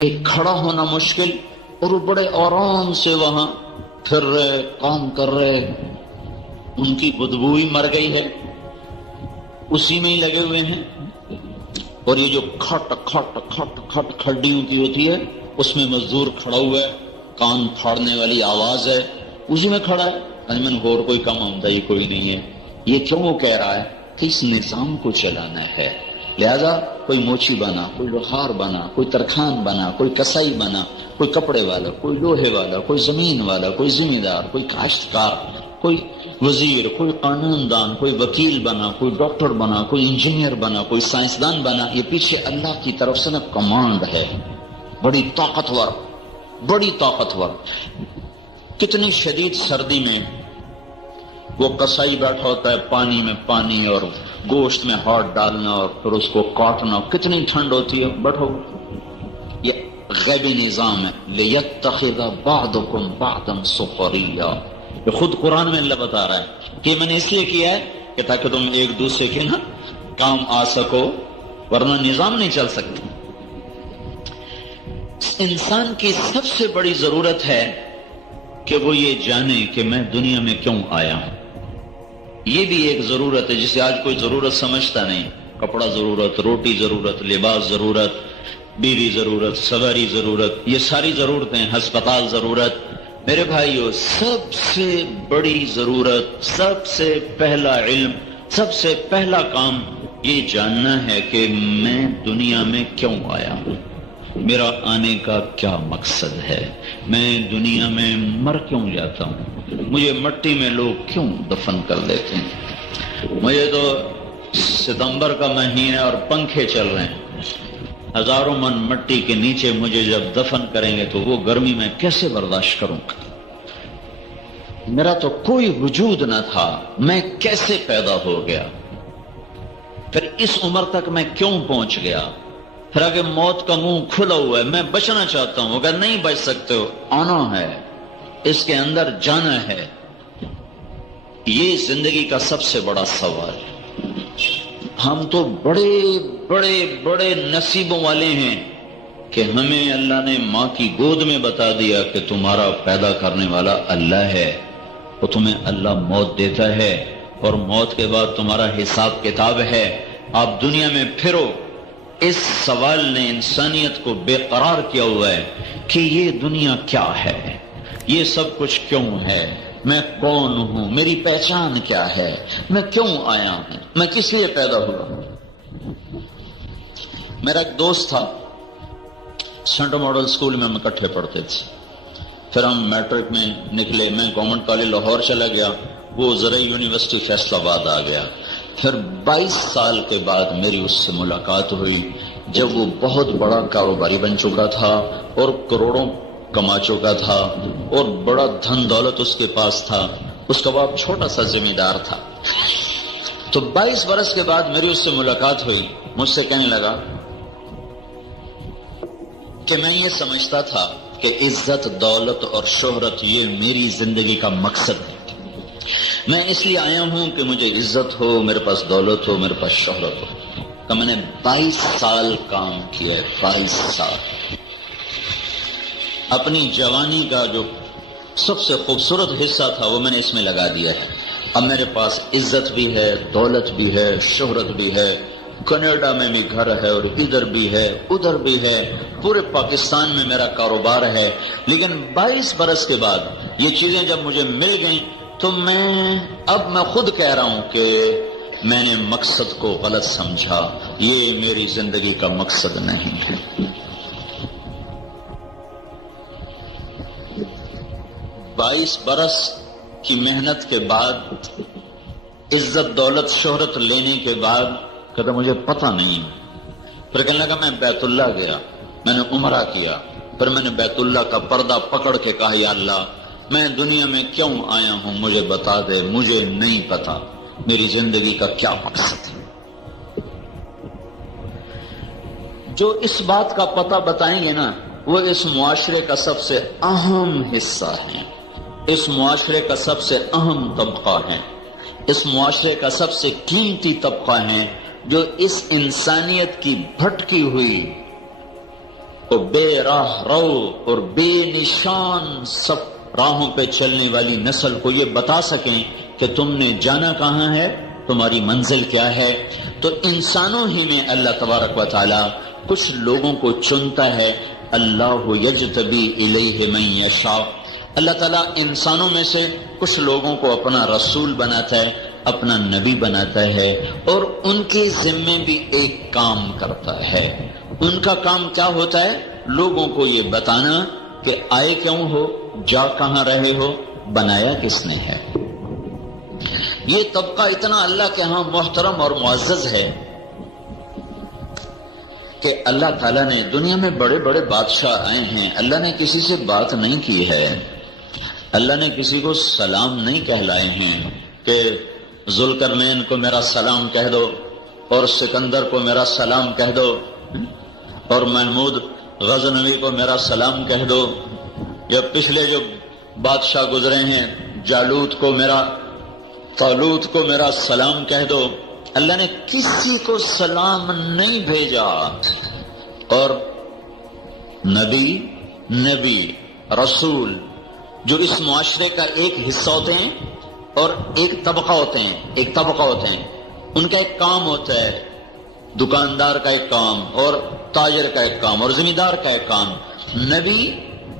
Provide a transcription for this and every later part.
ایک کھڑا ہونا مشکل، اور وہ بڑے آرام سے وہاں پھر رہے، کام کر رہے، ان کی بدبو ہی مر گئی ہے، اسی میں ہی لگے ہوئے ہیں۔ اور یہ جو کھٹ کھٹ کھٹ کھٹ کھڈیوں کی ہوتی ہے، اس میں مزدور کھڑا ہوا ہے، کان پھاڑنے والی آواز ہے، اسی میں کھڑا ہے۔ من اور کوئی کم آمدنی کوئی نہیں ہے۔ یہ کیوں وہ کہہ رہا ہے کہ اس نظام کو چلانا ہے، لہذا کوئی موچی بنا، کوئی لوہار بنا، کوئی ترخان بنا، کوئی کسائی بنا، کوئی کپڑے والا، کوئی لوہے والا، کوئی زمین والا، کوئی ذمہ دار، کوئی کاشتکار، کوئی وزیر، کوئی قانون دان، کوئی وکیل بنا، کوئی ڈاکٹر بنا، کوئی انجینئر بنا، کوئی سائنسدان بنا۔ یہ پیچھے اللہ کی طرف سے نا کمانڈ ہے، بڑی طاقتور، بڑی طاقتور۔ کتنی شدید سردی میں وہ کسائی بیٹھا ہوتا ہے، پانی میں پانی اور گوشت میں ہاتھ ڈالنا اور پھر اس کو کاٹنا، کتنی ٹھنڈ ہوتی ہے، بیٹھو۔ یہ غیبی نظام ہے، لِيَتَّخِذَ بَعْضُكُمْ بَعْضًا سُخْرِيًّا۔ یہ خود قرآن میں اللہ بتا رہا ہے کہ میں نے اس لیے کیا ہے کہ تاکہ تم ایک دوسرے کے نا کام آ سکو، ورنہ نظام نہیں چل سکتا۔ انسان کی سب سے بڑی ضرورت ہے کہ وہ یہ جانے کہ میں دنیا میں کیوں آیا ہوں۔ یہ بھی ایک ضرورت ہے جسے آج کوئی ضرورت سمجھتا نہیں۔ کپڑا ضرورت، روٹی ضرورت، لباس ضرورت، بیوی ضرورت، سواری ضرورت، یہ ساری ضرورتیں، ہسپتال ضرورت۔ میرے بھائیو، سب سے بڑی ضرورت، سب سے پہلا علم، سب سے پہلا کام یہ جاننا ہے کہ میں دنیا میں کیوں آیا ہوں، میرا آنے کا کیا مقصد ہے، میں دنیا میں مر کیوں جاتا ہوں، مجھے مٹی میں لوگ کیوں دفن کر دیتے ہیں۔ مجھے تو ستمبر کا مہینہ اور پنکھے چل رہے ہیں، ہزاروں من مٹی کے نیچے مجھے جب دفن کریں گے تو وہ گرمی میں کیسے برداشت کروں گا؟ میرا تو کوئی وجود نہ تھا، میں کیسے پیدا ہو گیا، پھر اس عمر تک میں کیوں پہنچ گیا؟ پھر آگے موت کا منہ کھلا ہوا ہے، میں بچنا چاہتا ہوں، اگر نہیں بچ سکتے ہو، آنا ہے، اس کے اندر جانا ہے۔ یہ زندگی کا سب سے بڑا سوال ہے۔ ہم تو بڑے بڑے بڑے نصیبوں والے ہیں کہ ہمیں اللہ نے ماں کی گود میں بتا دیا کہ تمہارا پیدا کرنے والا اللہ ہے، وہ تمہیں اللہ موت دیتا ہے، اور موت کے بعد تمہارا حساب کتاب ہے۔ آپ دنیا میں پھرو۔ اس سوال نے انسانیت کو بے قرار کیا ہوا ہے کہ یہ دنیا کیا ہے، یہ سب کچھ کیوں ہے، میں کون ہوں، میری پہچان کیا ہے، میں کیوں آیا ہوں، میں کس لیے پیدا ہوا ہوں۔ میرا ایک دوست تھا، سینٹر ماڈل اسکول میں ہم اکٹھے پڑھتے تھے، پھر ہم میٹرک میں نکلے، میں گورنمنٹ کالج لاہور چلا گیا، وہ زرعی یونیورسٹی فیصل آباد آ گیا۔ پھر 22 سال کے بعد میری اس سے ملاقات ہوئی، جب وہ بہت بڑا کاروباری بن چکا تھا اور کروڑوں کما چکا تھا اور بڑا دھن دولت اس کے پاس تھا، اس کا باپ چھوٹا سا ذمہ دار تھا۔ تو 22 برس کے بعد میری اس سے ملاقات ہوئی، مجھ سے کہنے لگا کہ میں یہ سمجھتا تھا کہ عزت، دولت اور شہرت یہ میری زندگی کا مقصد ہے، میں اس لیے آیا ہوں کہ مجھے عزت ہو، میرے پاس دولت ہو، میرے پاس شہرت ہو۔ تو میں نے 22 سال کام کیا ہے، 22 سال اپنی جوانی کا جو سب سے خوبصورت حصہ تھا وہ میں نے اس میں لگا دیا ہے۔ اب میرے پاس عزت بھی ہے، دولت بھی ہے، شہرت بھی ہے، کینیڈا میں بھی گھر ہے اور ادھر بھی ہے، ادھر بھی ہے، پورے پاکستان میں میرا کاروبار ہے۔ لیکن 22 برس کے بعد یہ چیزیں جب مجھے مل گئیں تو اب میں خود کہہ رہا ہوں کہ میں نے مقصد کو غلط سمجھا، یہ میری زندگی کا مقصد نہیں ہے۔ 22 برس کی محنت کے بعد، عزت، دولت، شہرت لینے کے بعد کہتا مجھے پتہ نہیں۔ پھر کہنے لگا میں بیت اللہ گیا، میں نے عمرہ کیا، پھر میں نے بیت اللہ کا پردہ پکڑ کے کہا یا اللہ میں دنیا میں کیوں آیا ہوں، مجھے بتا دے، مجھے نہیں پتا میری زندگی کا کیا مقصد ہے۔ جو اس بات کا پتہ بتائیں گے نا وہ اس معاشرے کا سب سے اہم حصہ ہے، اس معاشرے کا سب سے اہم طبقہ ہے، اس معاشرے کا سب سے قیمتی طبقہ ہے، جو اس انسانیت کی بھٹکی ہوئی کو بے راہ رو اور بے نشان سب راہوں پہ چلنے والی نسل کو یہ بتا سکیں کہ تم نے جانا کہاں ہے، تمہاری منزل کیا ہے. تو انسانوں ہی میں اللہ تبارک و تعالی کچھ لوگوں کو چنتا ہے. اللہ یجتبی الیہ من یشاء. اللہ تعالیٰ انسانوں میں سے کچھ لوگوں کو اپنا رسول بناتا ہے، اپنا نبی بناتا ہے، اور ان کے ذمے بھی ایک کام کرتا ہے. ان کا کام کیا ہوتا ہے؟ لوگوں کو یہ بتانا کہ آئے کیوں ہو، جا کہاں رہے ہو، بنایا کس نے ہے. یہ طبقہ اتنا اللہ کے ہاں محترم اور معزز ہے کہ اللہ تعالیٰ نے دنیا میں بڑے بڑے بادشاہ آئے ہیں، اللہ نے کسی سے بات نہیں کی ہے، اللہ نے کسی کو سلام نہیں کہلائے ہیں کہ ذوالقرنین کو میرا سلام کہہ دو اور سکندر کو میرا سلام کہہ دو اور محمود غزنوی کو میرا سلام کہہ دو، یا پچھلے جو بادشاہ گزرے ہیں جالوت کو میرا، طالوت کو میرا سلام کہہ دو. اللہ نے کسی کو سلام نہیں بھیجا. اور نبی رسول جو اس معاشرے کا ایک حصہ ہوتے ہیں اور ایک طبقہ ہوتے ہیں، ان کا ایک کام ہوتا ہے، دکاندار کا ایک کام اور تاجر کا ایک کام اور زمیندار کا ایک کام. نبی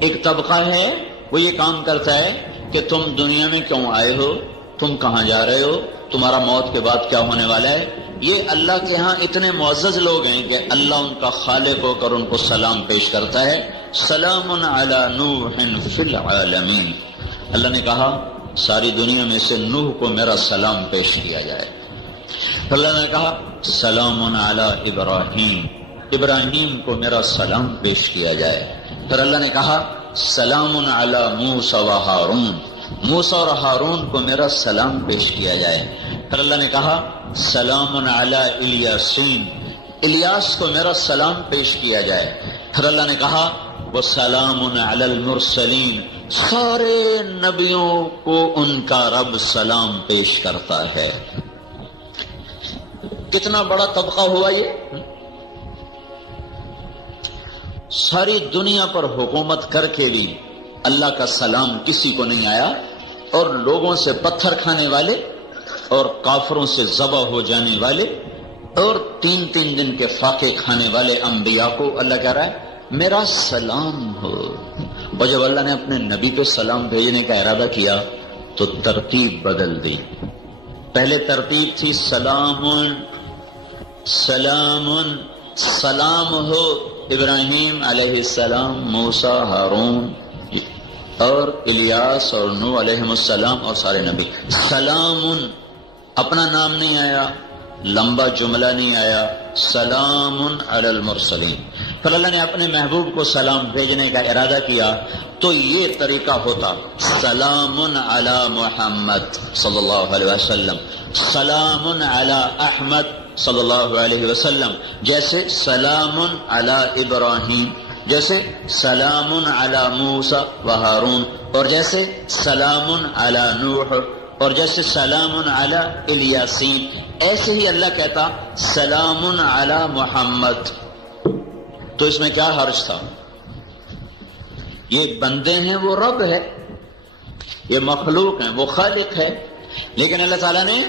ایک طبقہ ہے، وہ یہ کام کرتا ہے کہ تم دنیا میں کیوں آئے ہو، تم کہاں جا رہے ہو، تمہارا موت کے بعد کیا ہونے والا ہے. یہ اللہ کے ہاں اتنے معزز لوگ ہیں کہ اللہ ان کا خالق ہو کر ان کو سلام پیش کرتا ہے. سلام علی نوح فی العالمین. اللہ نے کہا ساری دنیا میں سے نوح کو میرا سلام پیش کیا جائے. اللہ نے کہا سلام علی ابراہیم کو میرا سلام پیش کیا جائے. پھر اللہ نے کہا سلام علی موسیٰ و ہارون، موسیٰ اور ہارون کو میرا سلام پیش کیا جائے. پھر اللہ نے کہا سلام علی الیاسین، الیاس کو میرا سلام پیش کیا جائے. پھر اللہ نے کہا وہ سلام علی المرسلین، سارے نبیوں کو ان کا رب سلام پیش کرتا ہے. کتنا بڑا طبقہ ہوا یہ. ساری دنیا پر حکومت کر کے بھی اللہ کا سلام کسی کو نہیں آیا، اور لوگوں سے پتھر کھانے والے اور کافروں سے ذبح ہو جانے والے اور 3 دن کے فاقے کھانے والے انبیاء کو اللہ کہہ رہا ہے میرا سلام ہو. اور جب اللہ نے اپنے نبی کو سلام بھیجنے کا ارادہ کیا تو ترتیب بدل دی. پہلے ترتیب تھی سلام سلام ہو ابراہیم علیہ السلام، موسیٰ، ہارون اور الیاس اور نوح علیہ السلام اور سارے نبی. سلام اپنا نام نہیں آیا، لمبا جملہ نہیں آیا، سلام علی المرسلین. پھر اللہ نے اپنے محبوب کو سلام بھیجنے کا ارادہ کیا تو یہ طریقہ ہوتا سلام علی محمد صلی اللہ علیہ وسلم، سلام علی احمد صلی اللہ علیہ وسلم، جیسے سلام علی ابراہیم، جیسے سلام علی موسیٰ و ہارون، اور جیسے سلام علی نوح، اور جیسے سلام علی الیاسین. ایسے ہی اللہ کہتا سلام علی محمد. تو اس میں کیا حرج تھا؟ یہ بندے ہیں، وہ رب ہے، یہ مخلوق ہیں، وہ خالق ہے. لیکن اللہ تعالیٰ نے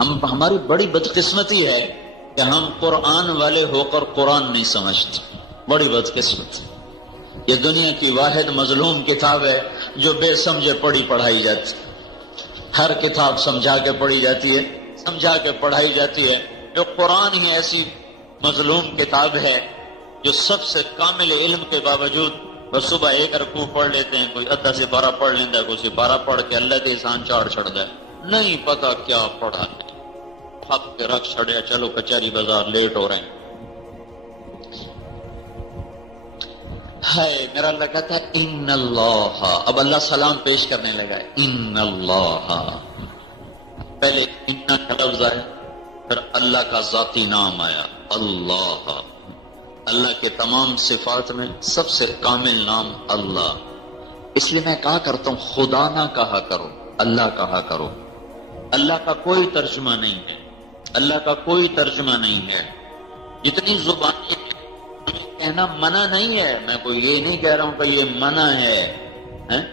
ہماری بڑی بدقسمتی ہے کہ ہم قرآن والے ہو کر قرآن نہیں سمجھتے. بڑی بدقسمت. یہ دنیا کی واحد مظلوم کتاب ہے جو بے سمجھے پڑھائی جاتی. ہر کتاب سمجھا کے پڑھی جاتی ہے، سمجھا کے پڑھائی جاتی ہے. جو قرآن ہی ایسی مظلوم کتاب ہے جو سب سے کامل علم کے باوجود وہ صبح 1 رکوع پڑھ لیتے ہیں، کوئی 10 سے 12 پڑھ لیتا ہے، کوئی 12 پڑھ کے اللہ کے احسان چاڑ چھڑتا ہے. نہیں پتا کیا پڑھا ہے، حق کے رکھ چھڑیا، چلو کچہری بازار لیٹ ہو رہے ہیں. ہے میرا اللہ کہتا ہے ان اللہ. اب اللہ سلام پیش کرنے لگا ہے. ان اللہ، پہلے ان کا لفظ ہے، پھر اللہ کا ذاتی نام آیا اللہ. اللہ کے تمام صفات میں سب سے کامل نام اللہ. اس لیے میں کہا کرتا ہوں خدا نہ کہا کرو، اللہ کہا کرو. اللہ کا کوئی ترجمہ نہیں ہے، اللہ کا کوئی ترجمہ نہیں ہے. جتنی زبانیں کہنا منع نہیں ہے. میں کوئی یہ نہیں کہہ رہا ہوں کہ یہ منع ہے،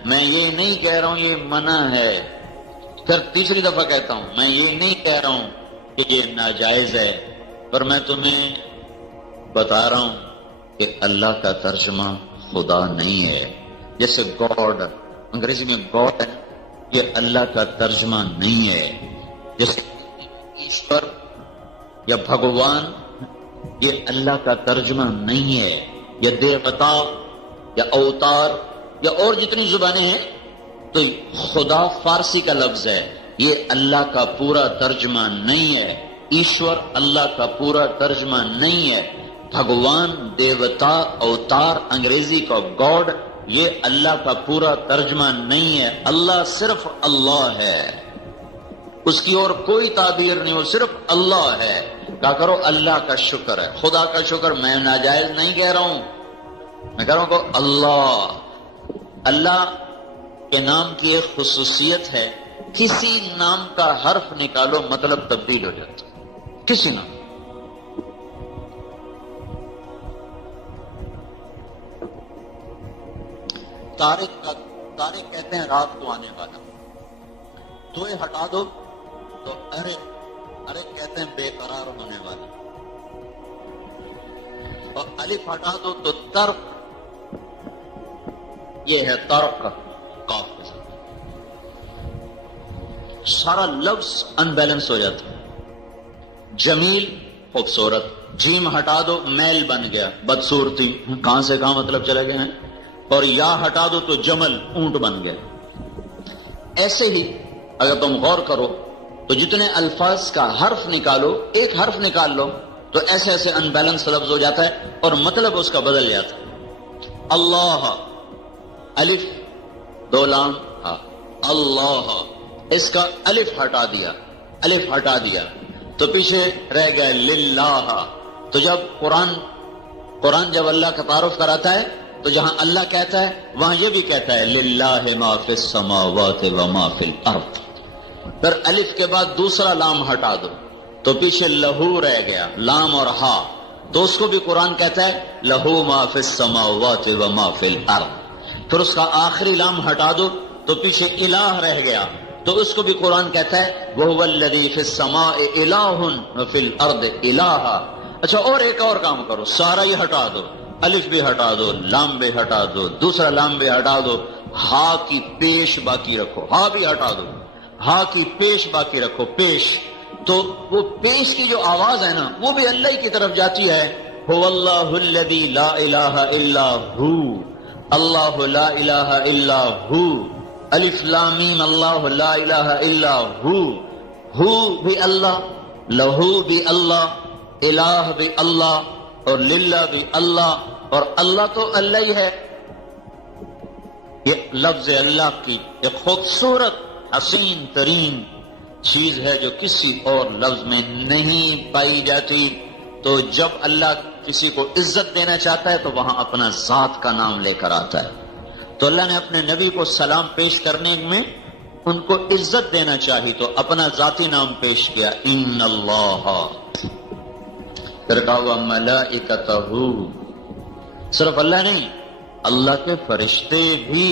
میں یہ نہیں کہہ رہا ہوں یہ منع ہے. پھر تیسری دفعہ کہتا ہوں میں یہ نہیں کہہ رہا ہوں کہ یہ ناجائز ہے، پر میں تمہیں بتا رہا ہوں کہ اللہ کا ترجمہ خدا نہیں ہے. جیسے گاڈ انگریزی میں گاڈ ہے، یہ اللہ کا ترجمہ نہیں ہے. جیسے ایشور یا بھگوان، یہ اللہ کا ترجمہ نہیں ہے. یا دیوتا یا اوتار یا اور جتنی زبانیں ہیں، تو خدا فارسی کا لفظ ہے، یہ اللہ کا پورا ترجمہ نہیں ہے. ایشور اللہ کا پورا ترجمہ نہیں ہے. بھگوان، دیوتا، اوتار انگریزی کا گاڈ، یہ اللہ کا پورا ترجمہ نہیں ہے. اللہ صرف اللہ ہے، اس کی اور کوئی تعبیر نہیں، وہ صرف اللہ ہے. کہا کرو اللہ کا شکر ہے، خدا کا شکر. میں ناجائز نہیں کہہ رہا ہوں، میں کہہ رہا ہوں کہ اللہ کے نام کی ایک خصوصیت ہے، کسی نام کا حرف نکالو مطلب تبدیل ہو جاتا. کسی نام طارق کہتے ہیں رات کو آنے والا، تو یہ ہٹا دو تو ارے کہتے ہیں بے قرار ہونے والا، اور الف ہٹا دو تو ترک، یہ ہے ترک قاف کے ساتھ. سارا لفظ ان بیلنس ہو جاتا ہے. جمیل خوبصورت، جیم ہٹا دو میل بن گیا بدصورتی، کہاں سے کہاں مطلب چلے گئے ہیں. اور یا ہٹا دو تو جمل اونٹ بن گیا. ایسے ہی اگر تم غور کرو تو جتنے الفاظ کا حرف نکالو، ایک حرف نکال لو تو ایسے ایسے ان بیلنس لفظ ہو جاتا ہے اور مطلب اس کا بدل جاتا ہے. اللہ، الف دو لام ہا، اللہ، اس کا الف ہٹا دیا تو پیچھے رہ گیا للہ. تو جب قرآن جب اللہ کا تعارف کراتا ہے تو جہاں اللہ کہتا ہے وہاں یہ بھی کہتا ہے للہ ما فی السماوات و ما فی الارض. پھر الف کے بعد دوسرا لام ہٹا دو تو پیچھے لہو رہ گیا، لام اور ہا، تو اس کو بھی قرآن کہتا ہے لہو ما فی السماوات و ما فی الارض. پھر اس کا آخری لام ہٹا دو تو پیچھے الہ رہ گیا، تو اس کو بھی قرآن کہتا ہے وَهُوَ الَّذِي فِي السَّمَاءِ إِلَٰهٌ وَفِي الْأَرْضِ إِلَٰهٌ. اچھا اور ایک اور کام کرو، سارا یہ ہٹا دو، الف بھی ہٹا دو، لام بھی ہٹا دو، دوسرا لام بھی ہٹا دو، ہا کی پیش باقی رکھو، ہا بھی ہٹا دو، ہا کی پیش باقی رکھو، پیش. تو وہ پیش کی جو آواز ہے نا وہ بھی اللہ کی طرف جاتی ہے. هُوَ اللَّهُ الَّذِي لَا إِلَٰهَ إِلَّا هُوَ، اللہ لا الہ الا ہو، الف لام میم اللہ لا الہ الا ہو بھی اللہ، لہو بھی اللہ، الہ بھی اللہ اور للہ بھی اللہ، اور اللہ تو اللہ ہی ہے. یہ لفظ اللہ کی ایک خوبصورت حسین ترین چیز ہے جو کسی اور لفظ میں نہیں پائی جاتی. تو جب اللہ کسی کو عزت دینا چاہتا ہے تو وہاں اپنا ذات کا نام لے کر آتا ہے. تو اللہ نے اپنے نبی کو سلام پیش کرنے میں ان کو عزت دینا چاہی تو اپنا ذاتی نام پیش کیا، ان اللہ. پھر کہا ہوا ملائکتہ، صرف اللہ نہیں، اللہ کے فرشتے بھی،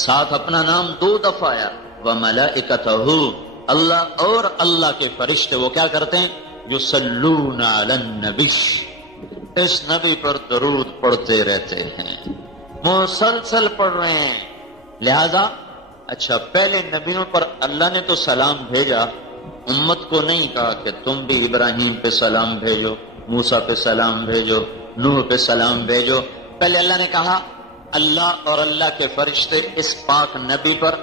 ساتھ اپنا نام 2 دفعہ آیا، وملائکتہ، اللہ اور اللہ کے فرشتے وہ کیا کرتے ہیں؟ یصلون علی النبی، اس نبی پر درود پڑھتے رہتے ہیں، مسلسل پڑھ رہے ہیں. لہذا اچھا پہلے نبیوں پر اللہ نے تو سلام بھیجا، امت کو نہیں کہا کہ تم بھی ابراہیم پہ سلام بھیجو، موسیٰ پہ سلام بھیجو، نوح پہ سلام بھیجو. پہلے اللہ نے کہا اللہ اور اللہ کے فرشتے اس پاک نبی پر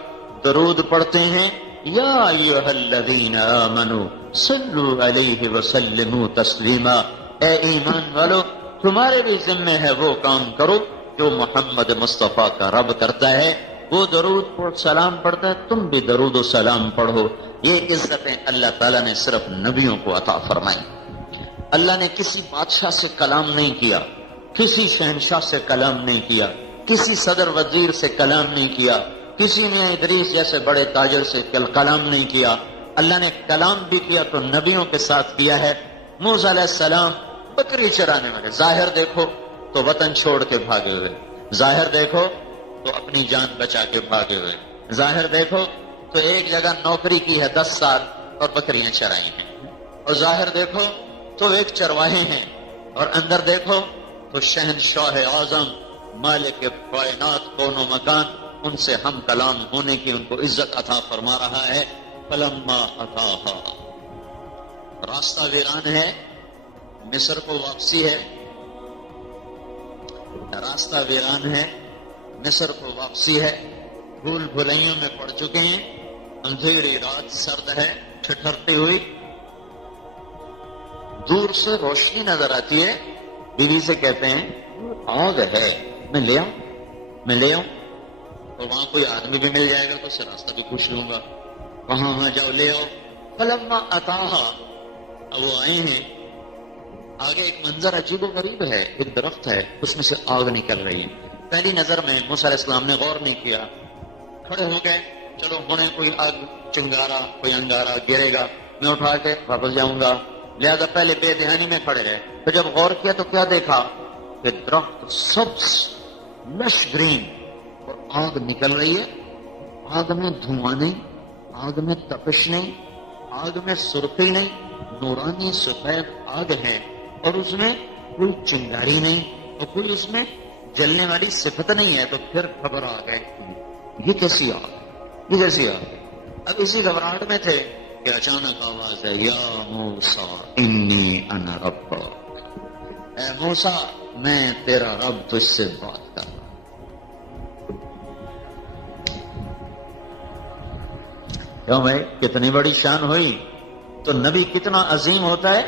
درود پڑھتے ہیں. یا ایھا الذین آمنوا صلوا علیہ وسلموا تسلیما، اے ایمان والو تمہارے بھی ذمہ ہے وہ کام کرو جو محمد مصطفیٰ کا رب کرتا ہے. وہ درود پر سلام پڑھتا ہے، تم بھی درود و سلام پڑھو. یہ عزتیں اللہ تعالیٰ نے صرف نبیوں کو عطا فرمائی. اللہ نے کسی بادشاہ سے کلام نہیں کیا، کسی شہنشاہ سے کلام نہیں کیا، کسی صدر وزیر سے کلام نہیں کیا، کسی نے ادریس جیسے بڑے تاجر سے کلام نہیں کیا. اللہ نے کلام بھی کیا تو نبیوں کے ساتھ کیا ہے. موسیٰ علیہ السلام بکری چرانے والے، ظاہر دیکھو تو وطن چھوڑ کے بھاگے ہوئے، ظاہر دیکھو تو اپنی جان بچا کے بھاگے ہوئے، ظاہر دیکھو تو ایک جگہ نوکری کی ہے 10 سال اور بکریاں چرائی ہیں، اور ظاہر دیکھو تو ایک چرواہے ہیں، اور اندر دیکھو تو شہنشاہ اعظم مالک کائنات کون و مکان ان سے ہم کلام ہونے کی ان کو عزت عطا فرما رہا ہے۔ فلما اتاہا، راستہ ویران ہے، مصر کو واپسی ہے، راستہ ویران ہے، مصر کو واپسی ہے، بھول بھلائیوں میں پڑ چکے ہیں، اندھیری رات سرد ہے ٹھٹھرتی ہوئی، دور سے روشنی نظر آتی ہے، بیوی سے کہتے ہیں آگ ہے، میں لے آؤں، میں لے آؤں، اور وہاں کوئی آدمی بھی مل جائے گا تو اس سے راستہ بھی پوچھ لوں گا، وہاں جاؤ لے آؤ۔ فلما اتاہا، اب وہ آئے ہیں، آگے ایک منظر عجیب و غریب ہے، ایک درخت ہے اس میں سے آگ نکل رہی ہے۔ پہلی نظر میں موسیٰ علیہ السلام نے غور نہیں کیا، کھڑے ہو گئے، چلو ہونے کوئی آگ چنگارا کوئی انگارا گرے گا، میں اٹھا کے واپس جاؤں گا، لہذا پہلے بے دہانی میں کھڑے رہے۔ تو جب غور کیا تو کیا دیکھا کہ درخت سبز لش گرین اور آگ نکل رہی ہے، آگ میں دھواں نہیں، آگ میں تپش نہیں، آگ میں سرخی نہیں، نورانی سفید آگ ہے، اور اس میں کوئی چنگاری نہیں اور کوئی اس میں جلنے والی صفت نہیں ہے۔ تو پھر خبر آ گئے یہ کیسی آگ، یہ کیسی آگ۔ اب اسی گھبراہٹ میں تھے کہ اچانک آواز ہے یا موسیٰ انی انا رب، اے موسیٰ میں تیرا رب تجھ سے بات کر رہا ہوں۔ کیوں بھائی کتنی بڑی شان ہوئی، تو نبی کتنا عظیم ہوتا ہے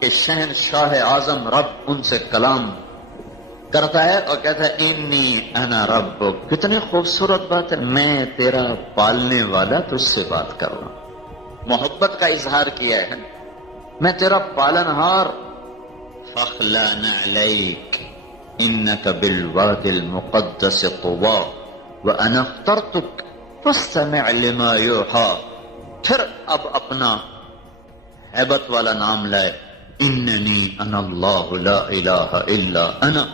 کہ شہنشاہ اعظم رب ان سے کلام کرتا ہے اور کہتا ہے انی انا رب۔ کتنی خوبصورت بات ہے، میں تیرا پالنے والا تجھ سے بات کر رہا ہوں، محبت کا اظہار کیا ہے، میں تیرا پالنہار۔ فاخلع نعلیک انک بالواد المقدس طوی وانا اخترتک فاستمع لما یوحی۔ پھر اب اپنا ہیبت والا نام لائے، اننی انا اللہ لا الہ الا انا۔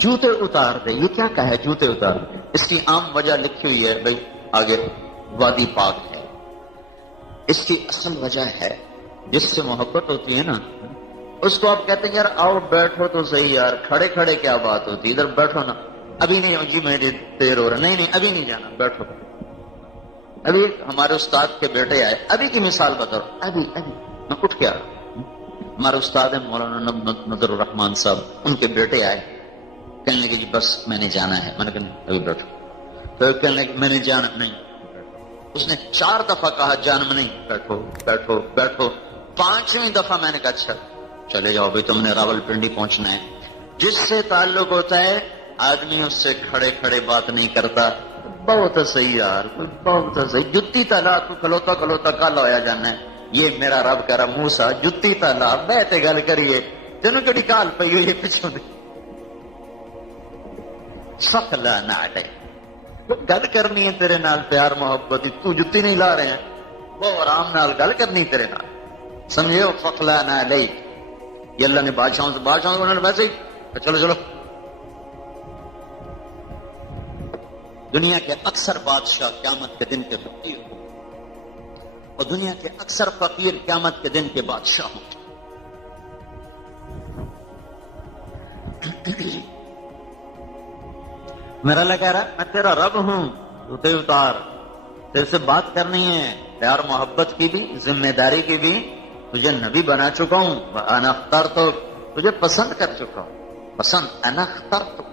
جوتے اتار دے، یہ کیا کہا ہے جوتے اتار دے؟ اس کی عام وجہ لکھی ہوئی ہے بھائی آگے، وادی پاک ہے۔ اس کی اصل وجہ ہے جس سے محبت ہوتی ہے نا، اس کو آپ کہتے ہیں یار آؤ بیٹھو تو صحیح یار، کھڑے کھڑے کیا بات ہوتی، ادھر بیٹھو نا، ابھی نہیں جی میری دیر ہو رہا، نہیں نہیں ابھی نہیں جانا، بیٹھو۔ ابھی ہمارے استاد کے بیٹے آئے، ابھی کی مثال بتاؤ، ابھی میں اٹھ کے آ رہا ہوں۔ ہمارے استاد ہیں مولانا نظر الرحمان صاحب، ان کے بیٹے آئے، کہنے لگے جی بس میں نے جانا ہے، میں نے کہا ابھی بیٹھو، تو کہنے لگے میں نے جانا نہیں، اس نے 4 دفعہ کہا جانا میں نہیں، بیٹھو بیٹھو بیٹھو، 5ویں دفعہ میں نے کہا اچھا چلے جاؤ بھائی، تم نے راول پنڈی پہنچنا ہے۔ جس سے تعلق ہوتا ہے آدمی اس سے کھڑے کھڑے بات نہیں کرتا، بہت صحیح یار، بہت صحیح، جتی تالا تو کھلوتا کھلوتا کل ہویا جانا ہے، یہ میرا رب کہہ رہا موسیٰ جتی تالا بیٹھے گل کریے، تینوں کہڑی کال پئی ہوئی ہے پچھوں دی، فخلا نہ آٹے، گل کرنی ہے تیرے نال پیار محبت، تو جتی نہیں لا رہے ہیں، وہ آرام نال گل کرنی تیرے نال، سمجھو فخلا نہ لئی۔ یہ اللہ نے بادشاہوں سے انہوں نے ویسے ہی چلو چلو۔ دنیا کے اکثر بادشاہ قیامت کے دن کے فقیر اور دنیا کے اکثر فقیر قیامت کے دن کے بادشاہ ہوں۔ میرا اللہ کہہ رہا ہے میں تیرا رب ہوں، جوتے اتار، تیرے سے بات کرنی ہے، پیار محبت کی بھی، ذمہ داری کی بھی، تجھے نبی بنا چکا ہوں، انا اخترتک، تجھے پسند کر چکا ہوں، پسند، انا اخترتک،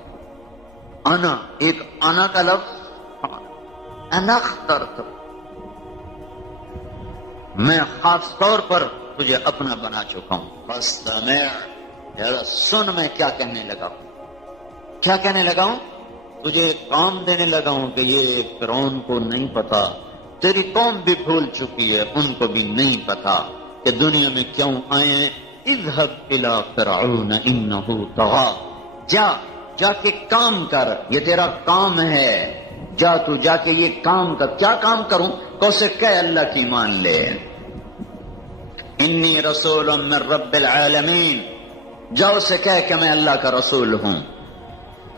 انا ایک انا کا لفظ، انا اخترتک، میں خاص طور پر تجھے اپنا بنا چکا ہوں، فاستمع، سن میں کیا کہنے لگا ہوں، کیا کہنے لگا ہوں، تجھے کام دینے لگا ہوں کہ یہ فرعون کو نہیں پتا، تیری قوم بھی بھول چکی ہے، ان کو بھی نہیں پتا کہ دنیا میں کیوں آئے ہیں۔ اذهب الى فرعون انه طغى، جا کے کام کر، یہ تیرا کام ہے، تو جا کے یہ کام کر۔ کیا کام کروں؟ کہ اسے کہ اللہ کی مان لے، انی رسول من رب العالمین، جاؤ سے کہہ کہ میں اللہ کا رسول ہوں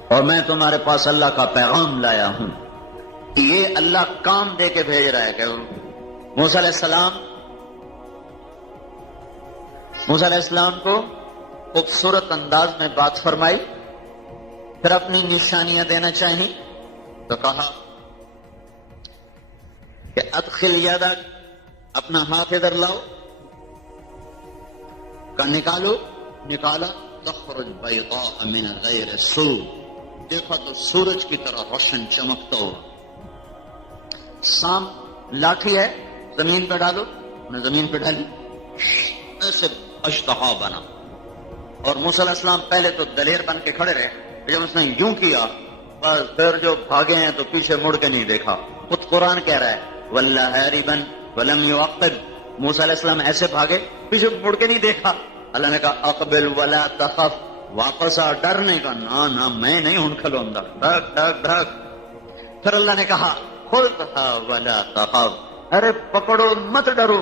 اور میں تمہارے پاس اللہ کا پیغام لایا ہوں۔ یہ اللہ کام دے کے بھیج رہا ہے کہ موسیٰ علیہ السلام کو خوبصورت انداز میں بات فرمائی، پھر اپنی نشانیاں دینا چاہیں تو کہا کہ ادخل یدک، اپنا ہاتھ ادھر لاؤ، کہ نکالا، تخرج بیضاء من غیر سوء، دیکھا تو سورج کی طرح روشن چمکتا ہو۔ سام لاٹھی ہے، زمین پہ ڈالو، میں زمین پہ ڈالی، ایسے اشتہا بنا۔ اور موسیٰ علیہ السلام پہلے تو دلیر بن کے کھڑے رہے، جب اس نے یوں کیا بس پھر جو بھاگے ہیں تو پیچھے مڑ کے نہیں دیکھا۔ خود قرآن کہہ رہا ہے وَلَّا هَارِبًا وَلَمْ يُعَقِّبْ، موسیٰ علیہ السلام ایسے بھاگے پیچھے مڑ کے نہیں دیکھا۔ اللہ نے کہا اقبل ولا تخف، واپس آ، ڈرنے کا نہ میں نہیں ہوں کھلوندا، بھاگ بھاگ بھاگ۔ پھر اللہ نے کہا خذھا ولا تخف، ارے پکڑو مت ڈرو،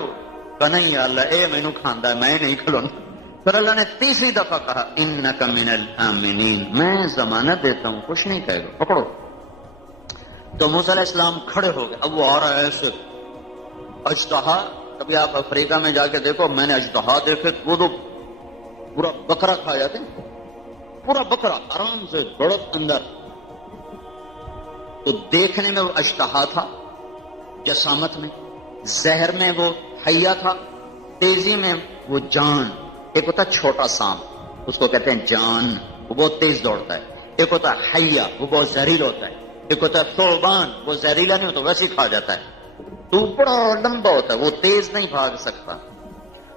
کہ نہیں یا اللہ اے مینوں کھاندا ہے میں نہیں کھلوندا۔ پھر اللہ نے تیسری دفعہ کہا انک من الآمنین، میں ضمانت دیتا ہوں کچھ نہیں کہے گا، پکڑو۔ تو موسیٰ علیہ السلام کھڑے ہو گئے، اب وہ آ رہا ہے ایسے اجتہا۔ کبھی آپ افریقہ میں جا کے دیکھو، میں نے اجتہا دیکھے، وہ تو پورا بکرا کھا جاتے ہیں، پورا بکرا آرام سے بڑت اندر۔ تو دیکھنے میں وہ اجتہا تھا، جسامت میں، زہر میں وہ حیا تھا، تیزی میں وہ جان۔ ایک ہوتا ہے چھوٹا سانپ، اس کو کہتے ہیں جان، وہ بہت تیز دوڑتا ہے۔ ایک ہوتا ہے حیا، وہ بہت زہریلا ہوتا ہے۔ ایک ہوتا ہے ثعبان، وہ زہریلا نہیں ہوتا، ویسے ہی کھا جاتا ہے۔ تو بڑا لمبا ہوتا ہے، وہ تیز نہیں بھاگ سکتا۔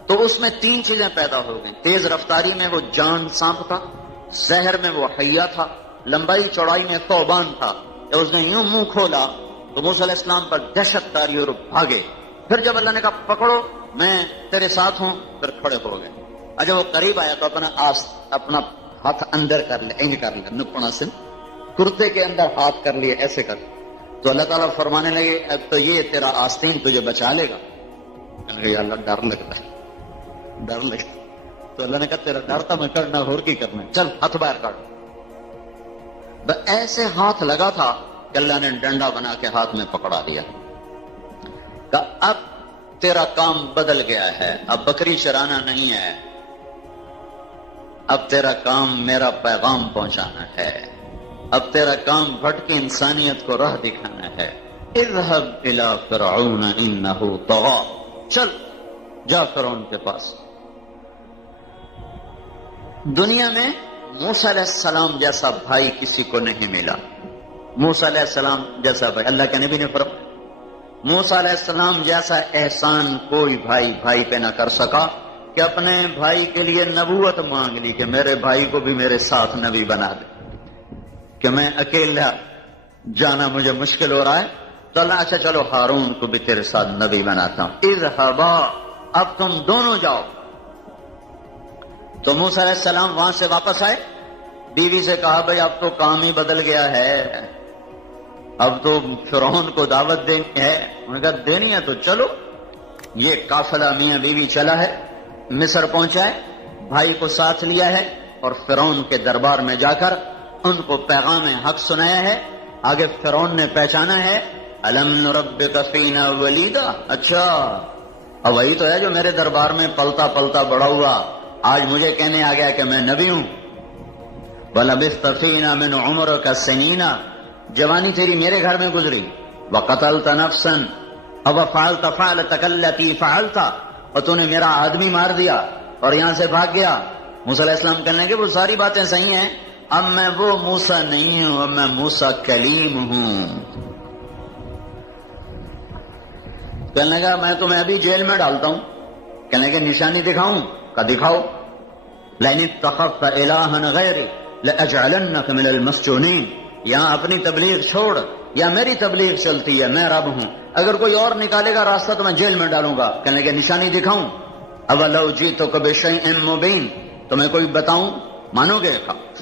تو اس میں تین چیزیں پیدا ہو گئیں، تیز رفتاری میں وہ جان سانپ تھا، زہر میں وہ حیا تھا، لمبائی چوڑائی میں ثعبان تھا۔ جب اس نے یوں منہ کھولا تو موسیٰ علیہ السلام پر دہشت تاری اور بھاگے۔ پھر جب اللہ نے کہا پکڑو میں تیرے ساتھ ہوں، پھر کھڑے ہو گئے۔ جب وہ قریب آیا تو اپنا ہاتھ اندر کر لیا، انج کر لیا، نپنا سے کرتے کے اندر ہاتھ کر لیا، ایسے کر۔ تو اللہ تعالیٰ فرمانے لگے اب تو یہ تیرا آستین تجھے بچا لے گا۔ اللہ ڈر لگتا ہے، ڈر لگتا۔ تو اللہ نے کہا تیرا ڈر تھا میں کرنا، اور کی کرنا، چل ہاتھ باہر کر۔ ایسے ہاتھ لگا تھا کہ اللہ نے ڈنڈا بنا کے ہاتھ میں پکڑا دیا۔ کہا اب تیرا کام بدل گیا ہے، اب بکری چرانا نہیں ہے، اب تیرا کام میرا پیغام پہنچانا ہے، اب تیرا کام بھٹکی انسانیت کو راہ دکھانا ہے۔ اذهب الى فرعون انه طغى، چل جا فرعون کے پاس۔ دنیا میں موسیٰ علیہ السلام جیسا بھائی کسی کو نہیں ملا، موسیٰ علیہ السلام جیسا بھائی، اللہ کے نبی نے فرمایا موسیٰ علیہ السلام جیسا احسان کوئی بھائی پہ نہ کر سکا کہ اپنے بھائی کے لیے نبوت مانگ لی کہ میرے بھائی کو بھی میرے ساتھ نبی بنا دے، کہ میں اکیلا جانا مجھے مشکل ہو رہا ہے، تو اللہ اچھا چلو ہارون کو بھی تیرے ساتھ نبی بناتا ہوں۔ اذهبا، اب تم دونوں جاؤ۔ تو موسیٰ علیہ السلام وہاں سے واپس آئے، بیوی سے کہا بھائی اب تو کام ہی بدل گیا ہے، اب تو فرعون کو دعوت دینی ہے۔ انہوں نے کہا دینی ہے تو چلو۔ یہ قافلہ میاں بیوی چلا ہے، مصر پہنچا ہے، بھائی کو ساتھ لیا ہے، اور فرعون کے دربار میں جا کر ان کو پیغام حق سنایا ہے۔ آگے فرعون نے پہچانا ہے الم نربک فینا ولیدا، اچھا اب وہی تو ہے جو میرے دربار میں پلتا پلتا بڑا ہوا، آج مجھے کہنے آ گیا کہ میں نبی ہوں۔ وَلَبِثْتَ فِينَا مِنْ عُمُرِكَ سِنِينَ، جوانی تیری میرے گھر میں گزری۔ وَقَتَلْتَ نَفْسًا وَفَعَلْتَ فَعْلَتَكَ الَّتِي فَعَلْتَ، اور تو نے میرا آدمی مار دیا اور یہاں سے بھاگ گیا۔ موسیٰ علیہ السلام کہنے لگے وہ ساری باتیں صحیح ہیں، اب میں وہ موسیٰ نہیں ہوں، اب میں موسیٰ کلیم ہوں۔ کہنے لگا میں تمہیں ابھی جیل میں ڈالتا ہوں۔ کہنے لگے نشانی دکھاؤں؟ کہ دکھاؤ۔ لَئِنِ اتَّخَذْتَ إِلَٰهًا غَيْرِي لَأَجْعَلَنَّكَ مِنَ الْمَسْجُونِينَ، یہاں اپنی تبلیغ چھوڑ، یا میری تبلیغ چلتی ہے، میں رب ہوں، اگر کوئی اور نکالے گا راستہ تو میں جیل میں ڈالوں گا۔ کہنے لگے نشانی دکھاؤں؟ اَوَلَوْ جِئْتُكَ بِشَيْءٍ مُبِينٍ، تمہیں کوئی بتاؤں مانو گے؟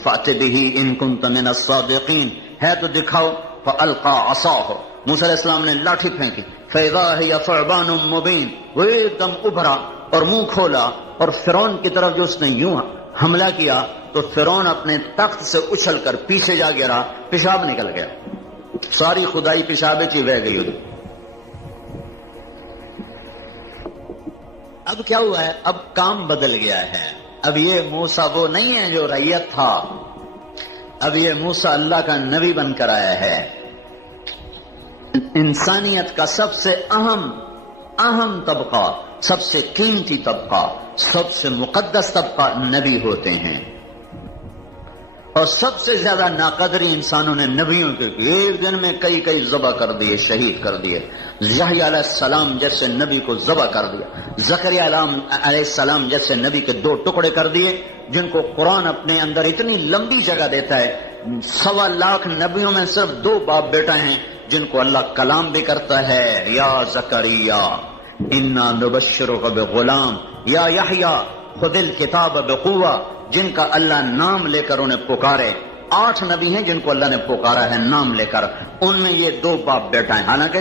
فَأْتِ بِهِ إِن كُنتَ مِنَ الصَّادِقِينَ، ہے تو دکھاؤ۔ فَأَلْقَىٰ عَصَاهُ، موسیٰ علیہ السلام نے لاٹھی پھینکی، فَإِذَا هِيَ ثُعْبَانٌ مُبِينٌ، وہ ایک دم ابھرا اور منہ کھولا اور فرعون کی طرف جو اس نے یوں حملہ کیا تو فرعون اپنے تخت سے اچھل کر پیچھے جا گرا، پیشاب نکل گیا، ساری خدائی پیشاب چی بہ گئی۔ اب کیا ہوا ہے؟ اب کام بدل گیا ہے۔ اب یہ موسیٰ وہ نہیں ہے جو رعیت تھا، اب یہ موسیٰ اللہ کا نبی بن کر آیا ہے۔ انسانیت کا سب سے اہم طبقہ، سب سے قیمتی طبقہ، سب سے مقدس طبقہ نبی ہوتے ہیں، اور سب سے زیادہ ناقدری انسانوں نے نبیوں کے ایک دن میں کئی ذبح کر دیے، شہید کر دیے۔ یحییٰ علیہ السلام جیسے نبی کو ذبح کر دیا، زکریا علیہ السلام جیسے نبی کے 2 ٹکڑے کر دیے، جن کو قرآن اپنے اندر اتنی لمبی جگہ دیتا ہے۔ 1.25 لاکھ نبیوں میں صرف 2 باپ بیٹا ہیں جن کو اللہ کلام بھی کرتا ہے، یا زکریا انا نبشرک بغلام یا یحییٰ خذ الکتاب بقوہ، جن کا اللہ نام لے کر انہیں پکارے۔ 8 نبی ہیں جن کو اللہ نے پکارا ہے نام لے کر، ان میں یہ 2 باپ بیٹا ہیں۔ حالانکہ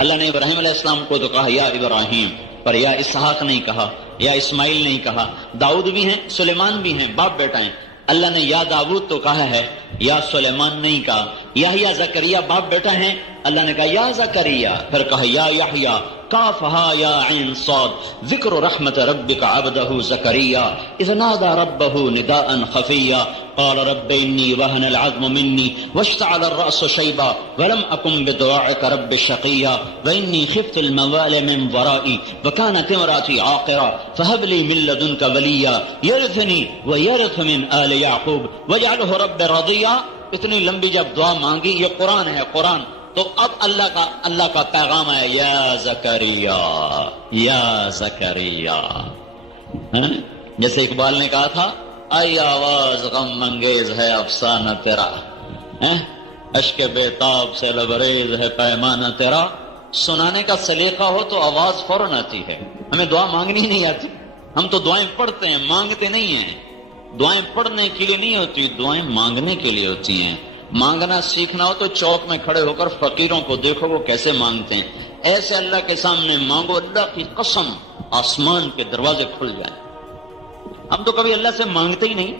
اللہ نے ابراہیم علیہ السلام کو تو کہا یا ابراہیم، پر یا اسحاق نہیں کہا، یا اسماعیل نہیں کہا۔ داؤد بھی ہیں، سلیمان بھی ہیں، باپ بیٹا ہیں۔ اللہ نے یا داؤد تو کہا ہے، یا سلیمان نہیں کہا۔ یحییٰ زکریا باپ بیٹا ہیں، اللہ نے کہا یا زکریا، پھر کہا یا یحییٰ، کاف ہا یا عین صاد، ذکر رحمت ربک عبدہ زکریا اذ نادى ربه نداء خفیا قال رب انی وهن العظم منی واشتعل الرأس شیبا ولم اکن بدعائک رب شقیا وانی خفت الموال من ورائي وكانت امرأتي عاقرا فهب لي من لدنك وليا يرثني ويرث من آل يعقوب واجعله رب رضيا۔ اتنی لمبی جب دعا مانگی، یہ قرآن ہے، قرآن تو اب اللہ کا پیغام ہے، یا زکریا یا زکریا۔ جیسے اقبال نے کہا تھا، آئی آواز غم انگیز ہے افسانہ تیرا، اشک بیتاب سے لبریز ہے پیمانہ تیرا۔ سنانے کا سلیقہ ہو تو آواز فوراً آتی ہے، ہمیں دعا مانگنی نہیں آتی، ہم تو دعائیں پڑھتے ہیں، مانگتے نہیں ہیں۔ دعائیں پڑھنے کے لیے نہیں ہوتی، دعائیں مانگنے کے لیے ہوتی ہیں۔ مانگنا سیکھنا ہو تو چوک میں کھڑے ہو کر فقیروں کو دیکھو وہ کیسے مانگتے ہیں، ایسے اللہ کے سامنے مانگو، اللہ کی قسم آسمان کے دروازے کھل جائیں۔ ہم تو کبھی اللہ سے مانگتے ہی نہیں۔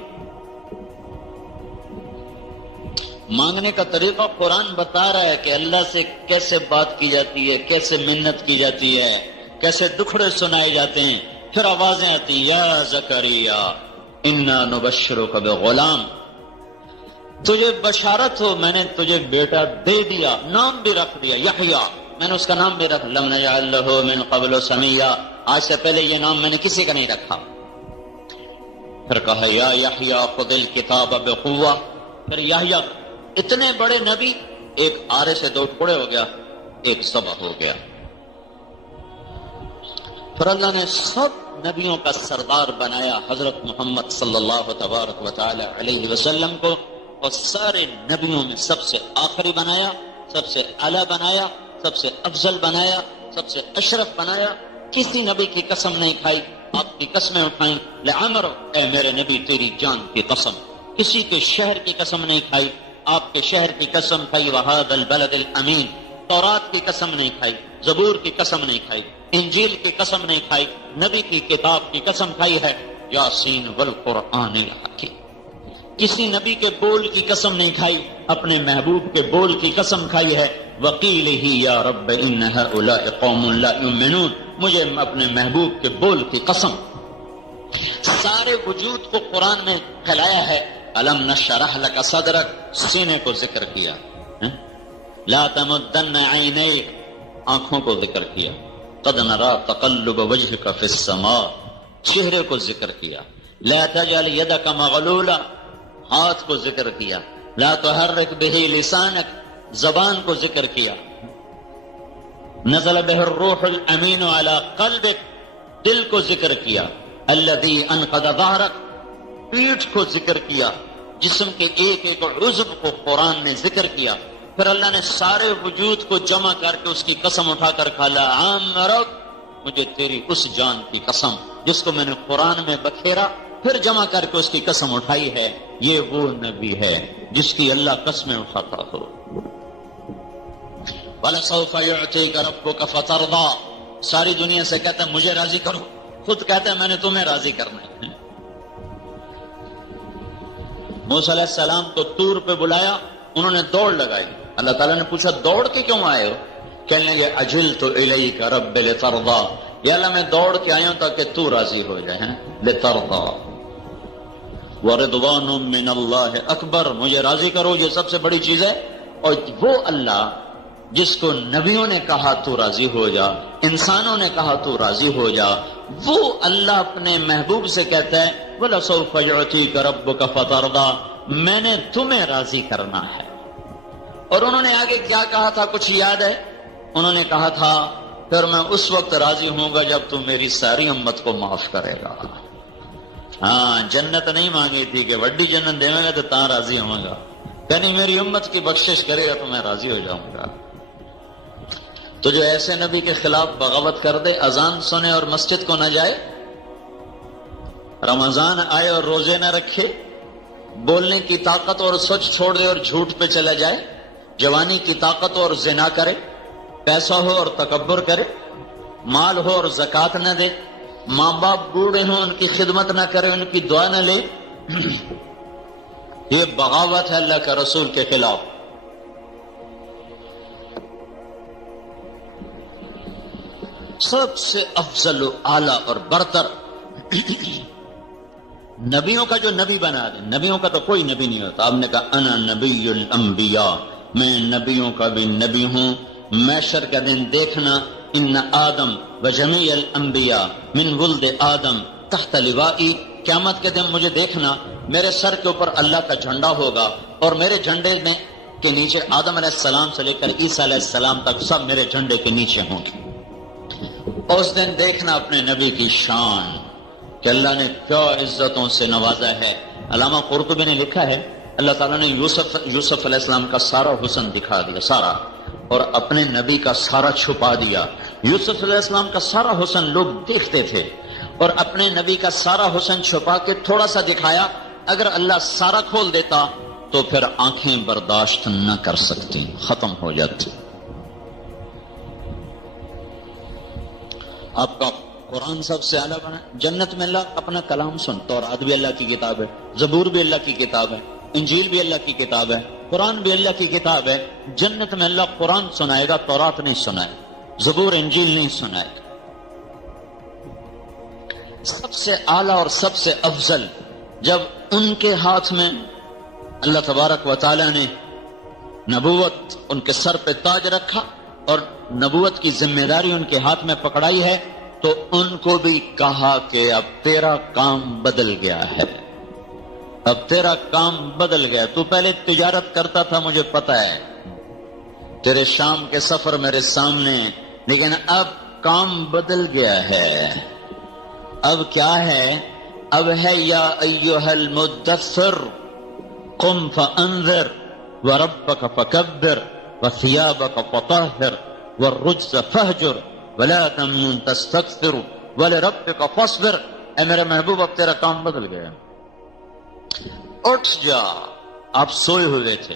مانگنے کا طریقہ قرآن بتا رہا ہے کہ اللہ سے کیسے بات کی جاتی ہے، کیسے منت کی جاتی ہے، کیسے دکھڑے سنائے جاتے ہیں، پھر آوازیں آتی ہیں، یا زکریا انا نبشرک بغلام، تجھے بشارت ہو میں نے تجھے بیٹا دے دیا، نام بھی رکھ دیا یحییٰ، میں نے اس کا نام بھی رکھ، لم نجعل لہ من قبل سمیہ، آج سے پہلے یہ نام میں نے کسی کا نہیں رکھا۔ پھر کہا یا یحییٰ خذ الکتاب بقوہ، پھر یحییٰ اتنے بڑے نبی، ایک آرے سے 2 ٹکڑے ہو گیا، ایک ذبح ہو گیا۔ پھر اللہ نے سب نبیوں کا سردار بنایا حضرت محمد صلی اللہ تبارک و تعالی علیہ وسلم کو، اور سارے نبیوں میں سب سے آخری بنایا، سب سے اعلیٰ بنایا، سب سے افضل بنایا، سب سے اشرف بنایا۔ کسی نبی کی قسم نہیں کھائی، آپ کی قسمیں اٹھائیں، لعمر اے میرے نبی تیری جان کی قسم۔ کسی کے شہر کی قسم نہیں کھائی، آپ کے شہر کی قسم کھائی، وہذا البلد الامین۔ تورات کی قسم نہیں کھائی، زبور کی قسم نہیں کھائی، انجیل کی قسم نہیں کھائی، نبی کی کتاب کی قسم کھائی ہے، یاسین والقرآن الحکیم۔ کسی نبی کے بول کی قسم نہیں کھائی، اپنے محبوب کے بول کی قسم کھائی ہے، وقیل ہی یا رب ان ہؤلاء قوم لا یؤمنون، مجھے اپنے محبوب کے بول کی قسم۔ سارے وجود کو قرآن میں پھیلایا ہے، الم نشرح لک صدرک، سینے کو ذکر کیا، لا تمدن عینیک، آنکھوں کو ذکر کیا، قد نرى تقلب وجهك في السماء، چہرے کو ذکر کیا، لا تجعل يدك مغلولا، ہاتھ کو ذکر کیا، لا تحرك به لسانك، زبان کو ذکر کیا، نزل به الروح الامین على قلبك، دل کو ذکر کیا، الذي انقض ظهرك، پیٹھ کو ذکر کیا، جسم کے ایک ایک عضو کو قرآن نے ذکر کیا۔ پھر اللہ نے سارے وجود کو جمع کر کے اس کی قسم اٹھا کر کھا، لعمرک، مجھے تیری اس جان کی قسم جس کو میں نے قرآن میں بکھیرا، پھر جمع کر کے اس کی قسم اٹھائی ہے۔ یہ وہ نبی ہے جس کی اللہ قسمیں اٹھاتا ہو۔ وَلَسَوْفَ يُعْتِيكَ رَبُّكَ فَتَرْضَىٰ، ساری دنیا سے کہتا ہے مجھے راضی کرو، خود کہتا ہے میں نے تمہیں راضی کرنا ہے۔ موسیٰ علیہ السلام کو طور پہ بلایا، انہوں نے دوڑ لگائی۔ اللہ تعالیٰ نے پوچھا دوڑ کے کیوں آئے ہو؟ کہنے لگے عجلت الیک رب لترضی، یا اللہ میں دوڑ کے آیا ہوں تاکہ تو راضی ہو جائے۔ لترضی ورضوان من اللہ اکبر، مجھے راضی کرو، یہ سب سے بڑی چیز ہے۔ اور وہ اللہ جس کو نبیوں نے کہا تو راضی ہو جا، انسانوں نے کہا تو راضی ہو جا، وہ اللہ اپنے محبوب سے کہتا ہے وَلَسَوْفَ يُعْطِيكَ رَبُّكَ فَتَرْضَىٰ، میں نے تمہیں راضی کرنا ہے۔ اور انہوں نے آگے کیا کہا تھا کچھ یاد ہے؟ انہوں نے کہا تھا پھر میں اس وقت راضی ہوں گا جب تم میری ساری امت کو معاف کرے گا۔ ہاں، جنت نہیں مانگی تھی کہ وڈی جنت دے گا تو تاں راضی ہوں گا، کہیں میری امت کی بخشش کرے گا تو میں راضی ہو جاؤں گا۔ تو جو ایسے نبی کے خلاف بغاوت کر دے، اذان سنے اور مسجد کو نہ جائے، رمضان آئے اور روزے نہ رکھے، بولنے کی طاقت اور سچ چھوڑ دے اور جھوٹ پہ چلا جائے، جوانی کی طاقت اور زنا کرے، پیسہ ہو اور تکبر کرے، مال ہو اور زکوٰۃ نہ دے، ماں باپ بوڑھے ہوں ان کی خدمت نہ کرے، ان کی دعا نہ لے، یہ بغاوت ہے اللہ کے رسول کے خلاف۔ سب سے افضل و اعلیٰ اور برتر نبیوں کا جو نبی بنا دے، نبیوں کا تو کوئی نبی نہیں ہوتا۔ آپ نے کہا انا نبی الانبیاء، میں نبیوں کا بھی نبی ہوں۔ محشر کا دن دیکھنا، ان آدم و جمیع الانبیاء من ولد آدم تحت لوائی، قیامت کے دن مجھے دیکھنا، میرے سر کے اوپر اللہ کا جھنڈا ہوگا اور میرے جھنڈے میں کے نیچے آدم علیہ السلام سے لے کر عیسیٰ علیہ السلام تک سب میرے جھنڈے کے نیچے ہوں گے۔ اور اس دن دیکھنا اپنے نبی کی شان کہ اللہ نے کیا عزتوں سے نوازا ہے۔ علامہ قرطبی نے لکھا ہے اللہ تعالیٰ نے یوسف علیہ السلام کا سارا حسن دکھا دیا، سارا، اور اپنے نبی کا سارا چھپا دیا۔ یوسف علیہ السلام کا سارا حسن لوگ دیکھتے تھے اور اپنے نبی کا سارا حسن چھپا کے تھوڑا سا دکھایا۔ اگر اللہ سارا کھول دیتا تو پھر آنکھیں برداشت نہ کر سکتی، ختم ہو جاتی۔ آپ کا قرآن سب سے اعلیٰ بنا، جنت میں اللہ اپنا کلام سن، تورات بھی اللہ کی کتاب ہے، زبور بھی اللہ کی کتاب ہے، انجیل بھی اللہ کی کتاب ہے، قرآن بھی اللہ کی کتاب ہے۔ جنت میں اللہ قرآن سنائے گا، تورات نہیں سنائے، زبور انجیل نہیں سنائے گا۔ سب سے اعلیٰ اور سب سے افضل جب ان کے ہاتھ میں اللہ تبارک و تعالی نے نبوت ان کے سر پہ تاج رکھا اور نبوت کی ذمہ داری ان کے ہاتھ میں پکڑائی ہے، تو ان کو بھی کہا کہ اب تیرا کام بدل گیا ہے، اب تیرا کام بدل گیا۔ تو پہلے تجارت کرتا تھا، مجھے پتا ہے، تیرے شام کے سفر میرے سامنے، لیکن اب کام بدل گیا ہے۔ اب کیا ہے؟ اب ہے یا ایھا المدثر قم فانذر وربک فکبر وثیابک فطہر والرجز فہجر ولا تمنن تستکثر ولربک فاصبر۔ اے میرے محبوب اب تیرا کام بدل گیا، اٹھ جا۔ آپ سوئے ہوئے تھے۔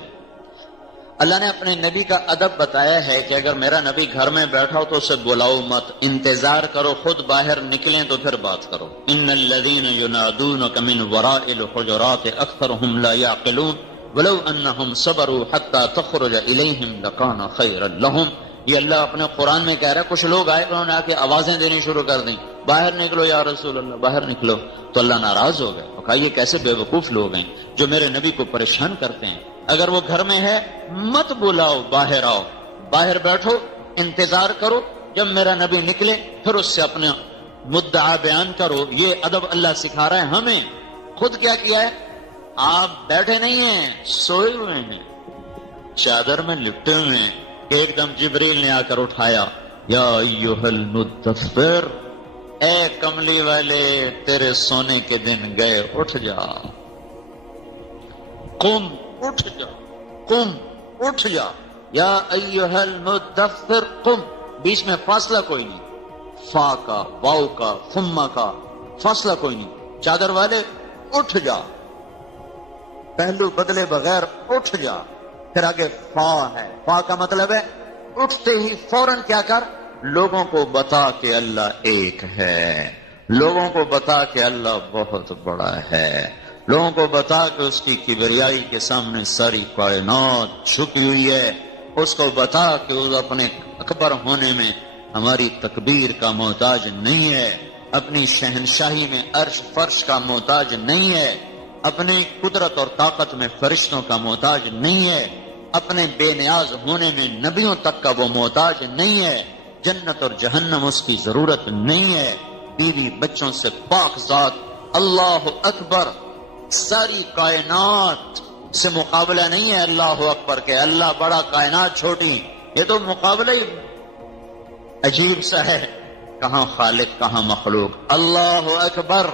اللہ نے اپنے نبی کا ادب بتایا ہے کہ اگر میرا نبی گھر میں بیٹھا ہو تو اسے بلاؤ مت، انتظار کرو، خود باہر نکلیں تو پھر بات کرو۔ ان الذین ینادونک من وراء الحجرات اکثرهم لا یعقلون ولو انہم صبروا حتی تخرج الیہم لکان خیرا لہم۔ یہ اللہ اپنے قرآن میں کہہ رہا ہے، کچھ لوگ آئے انہوں نے آ کے آوازیں دینی شروع کر دیں، باہر نکلو یا رسول اللہ، باہر نکلو، تو اللہ ناراض ہو گئے اور کہا یہ کیسے بے وقوف لوگ ہیں جو میرے نبی کو پریشان کرتے ہیں۔ اگر وہ گھر میں ہے مت بلاؤ، باہر آؤ، باہر بیٹھو، انتظار کرو جب میرا نبی نکلے، پھر اس سے اپنا مدعا بیان کرو۔ یہ ادب اللہ سکھا رہا ہے ہمیں۔ خود کیا کیا ہے؟ آپ بیٹھے نہیں ہیں، سوئے ہوئے ہیں، چادر میں لپٹے ہوئے ہیں کہ ایک دم جبریل نے آ کر اٹھایا، یا ایھا المدثر، اے کملی والے تیرے سونے کے دن گئے، اٹھ جا، قم، اٹھ جا، قم، اٹھ جا، یا ایھا المدثر قم۔ بیچ میں فاصلہ کوئی نہیں، فا کا، واو کا، ثم کا فاصلہ کوئی نہیں۔ چادر والے اٹھ جا، پہلو بدلے بغیر اٹھ جا۔ پھر آگے فا ہے، فا کا مطلب ہے اٹھتے ہی فوراً کیا کر، لوگوں کو بتا کہ اللہ ایک ہے، لوگوں کو بتا کہ اللہ بہت بڑا ہے، لوگوں کو بتا کہ اس کی کبریائی کے سامنے ساری کائنات چھپی ہوئی ہے، اس کو بتا کہ وہ اپنے اکبر ہونے میں ہماری تکبیر کا محتاج نہیں ہے، اپنی شہنشاہی میں عرش فرش کا محتاج نہیں ہے، اپنی قدرت اور طاقت میں فرشتوں کا محتاج نہیں ہے، اپنے بے نیاز ہونے میں نبیوں تک کا وہ محتاج نہیں ہے، جنت اور جہنم اس کی ضرورت نہیں ہے، بیوی بچوں سے پاک ذات اللہ اکبر، ساری کائنات سے مقابلہ نہیں ہے اللہ اکبر کے، اللہ بڑا کائنات چھوٹی، یہ تو مقابلہ ہی عجیب سا ہے، کہاں خالق کہاں مخلوق۔ اللہ اکبر،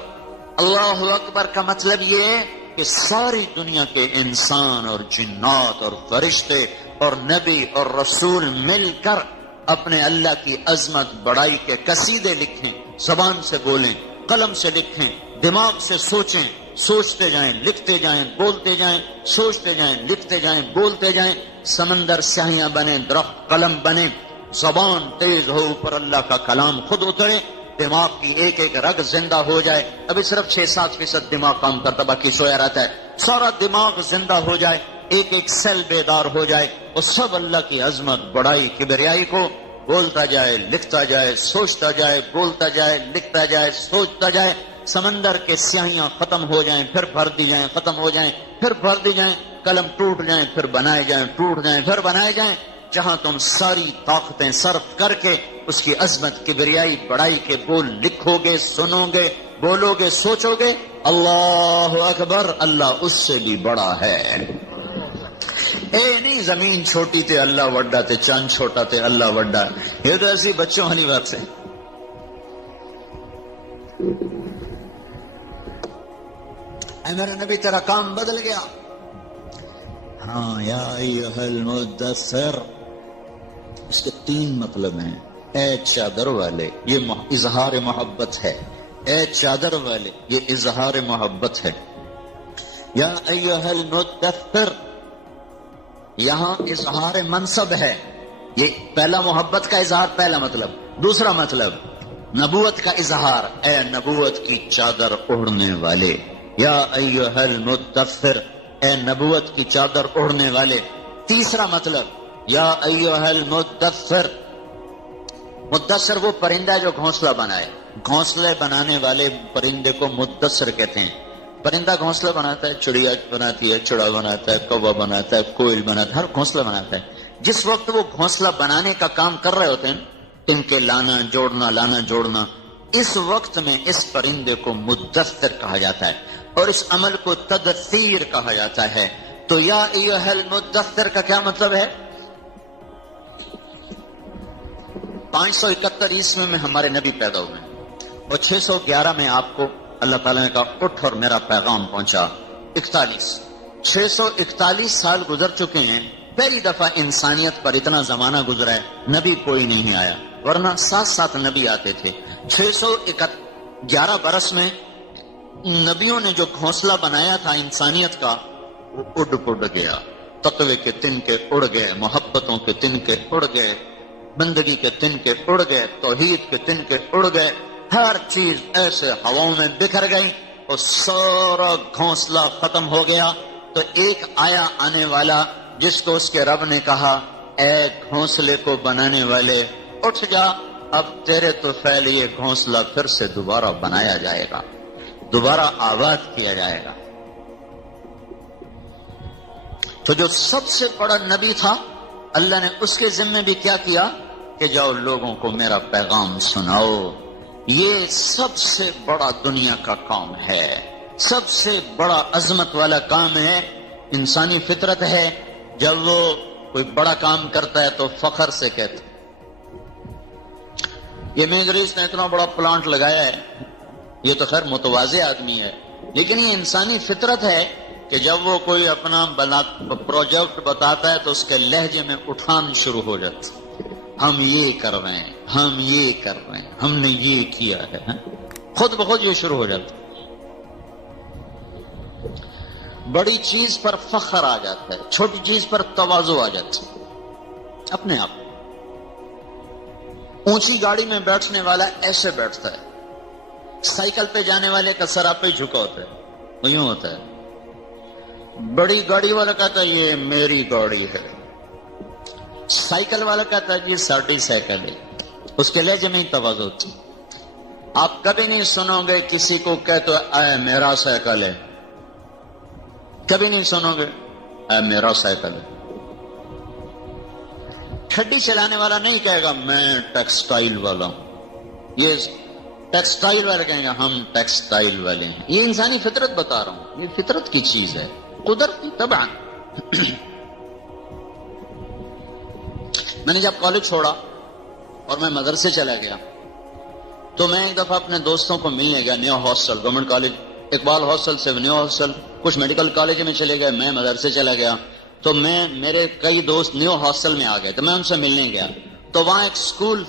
اللہ اکبر کا مطلب یہ ہے کہ ساری دنیا کے انسان اور جنات اور فرشتے اور نبی اور رسول مل کر اپنے اللہ کی عظمت بڑائی کے قصیدے لکھیں، زبان سے بولیں، قلم سے لکھیں، دماغ سے سوچیں، سوچتے جائیں لکھتے جائیں بولتے جائیں، سوچتے جائیں لکھتے جائیں بولتے جائیں، سمندر سیاہیاں بنے، درخت قلم بنے، زبان تیز ہو، اوپر اللہ کا کلام خود اترے، دماغ کی ایک ایک رگ زندہ ہو جائے، ابھی صرف 6-7% دماغ کام کرتا، باقی سویا رہتا ہے، سارا دماغ زندہ ہو جائے، ایک ایک سیل بیدار ہو جائے، وہ سب اللہ کی عظمت بڑائی کبریائی کو بولتا جائے لکھتا جائے، سوچتا جائے بولتا جائے لکھتا جائے سوچتا جائے، سمندر کے سیاہیاں ختم ہو جائیں پھر بھر دی جائیں، ختم ہو جائیں پھر بھر دی جائیں، قلم ٹوٹ جائیں پھر بنائے جائیں، ٹوٹ جائیں پھر بنائے جائیں، جہاں تم ساری طاقتیں صرف کر کے اس کی عظمت کبریائی بڑائی کے بول لکھو گے، سنو گے، بولو گے، سوچو گے، اللہ اکبر، اللہ اس سے بھی بڑا ہے۔ اے نہیں زمین چھوٹی تے اللہ وڈا تے چاند چھوٹا تے اللہ وڈا، یہ تو ایسی بچوں والی بات ہے۔ اے میرے نبی تیرا کام بدل گیا، ہاں یا ایھا المدثر، اس کے 3 مطلب ہیں۔ اے چادر والے، یہ اظہار محبت ہے، اے چادر والے یہ اظہار محبت ہے، یا ایھا المدثر یہاں اظہار منصب ہے، یہ پہلا محبت کا اظہار، پہلا مطلب۔ دوسرا مطلب نبوت کا اظہار، اے نبوت کی چادر اوڑھنے والے، یا ایھا المدثر اے نبوت کی چادر اوڑھنے والے۔ تیسرا مطلب یا ایھا المدثر، مدثر وہ پرندہ جو گھونسلہ بنائے، گھونسلے بنانے والے پرندے کو مدثر کہتے ہیں۔ پرندہ گھونسلہ بناتا ہے، چڑیا بناتی ہے، چڑا بناتا ہے، کووا بناتا ہے، کوئل بناتا ہے، ہر گھونسلہ بناتا ہے۔ جس وقت وہ گھونسلہ بنانے کا کام کر رہے ہوتے ہیں، ان کے لانا جوڑنا لانا جوڑنا، اس وقت میں اس پرندے کو مدثر کہا جاتا ہے، اور اس عمل کو تدثیر کہا جاتا ہے۔ تو یا ایھا المدثر کا کیا مطلب ہے؟ 571 عیسوی میں ہمارے نبی پیدا ہوئے اور 611 میں آپ کو اللہ تعالیٰ نے کہا اٹھ اور میرا پیغام پہنچا۔ 641 سال گزر چکے ہیں، پہلی دفعہ انسانیت پر اتنا زمانہ گزرا ہے، نبی کوئی نہیں آیا، ورنہ 7 نبی آتے تھے۔ 611 برس میں نبیوں نے جو گھونسلہ بنایا تھا انسانیت کا، وہ اڑ پڑ گیا، تقوی کے تنکے اڑ گئے، محبتوں کے تنکے اڑ گئے، بندگی کے تنکے اڑ گئے، توحید کے تنکے اڑ گئے، ہر چیز ایسے ہواؤں میں بکھر گئی اور سارا گھونسلہ ختم ہو گیا۔ تو ایک آیا آنے والا جس کو اس کے رب نے کہا اے گھونسلے کو بنانے والے اٹھ جا، اب تیرے تو فعل یہ گھونسلہ پھر سے دوبارہ بنایا جائے گا، دوبارہ آباد کیا جائے گا۔ تو جو سب سے بڑا نبی تھا، اللہ نے اس کے ذمے بھی کیا کیا کہ جاؤ لوگوں کو میرا پیغام سناؤ۔ یہ سب سے بڑا دنیا کا کام ہے، سب سے بڑا عظمت والا کام ہے۔ انسانی فطرت ہے جب وہ کوئی بڑا کام کرتا ہے تو فخر سے کہتا ہے۔ یہ میجریس نے اتنا بڑا پلانٹ لگایا ہے، یہ تو خیر متواضع آدمی ہے، لیکن یہ انسانی فطرت ہے کہ جب وہ کوئی اپنا پروجیکٹ بتاتا ہے تو اس کے لہجے میں اٹھان شروع ہو جاتا ہے، ہم یہ کر رہے ہیں، ہم یہ کر رہے ہیں، ہم نے یہ کیا ہے، خود بخود یہ شروع ہو جاتا ہے۔ بڑی چیز پر فخر آ جاتا ہے، چھوٹی چیز پر تواضع آ جاتا ہے اپنے آپ۔ اونچی گاڑی میں بیٹھنے والا ایسے بیٹھتا ہے، سائیکل پہ جانے والے کا سر آپ پہ جھکا ہوتا ہے، وہ یوں ہوتا ہے۔ بڑی گاڑی والا کہتا ہے یہ میری گاڑی ہے، سائیکل والا کہتا ہے یہ ساڑی سائیکل ہے، اس کے لہجے میں ہی تواضع ہوتی۔ آپ کبھی نہیں سنو گے کسی کو کہتے اے میرا سائیکل ہے، کبھی نہیں سنو گے اے میرا سائیکل ہے۔ ٹھڈی چلانے والا نہیں کہے گا میں ٹیکسٹائل والا ہوں، یہ ٹیکسٹائل والے کہیں گے ہم ٹیکسٹائل والے ہیں۔ یہ انسانی فطرت بتا رہا ہوں، یہ فطرت کی چیز ہے، قدرتی طبعا۔ میں نے جب کالج چھوڑا اور میں مدرسے چلا گیا تو میں ایک دفعہ اپنے دوستوں کو ملنے گیا new hostel, government college Iqbal hostel سے نیو ہاسٹل، کچھ میڈیکل کالج میں چلے گئے، میں مدرسے چلا گیا تو میرے کئی دوست نیو ہاسٹل میں آ گئے تو میں ان سے ملنے گیا تو وہاں ایک سکول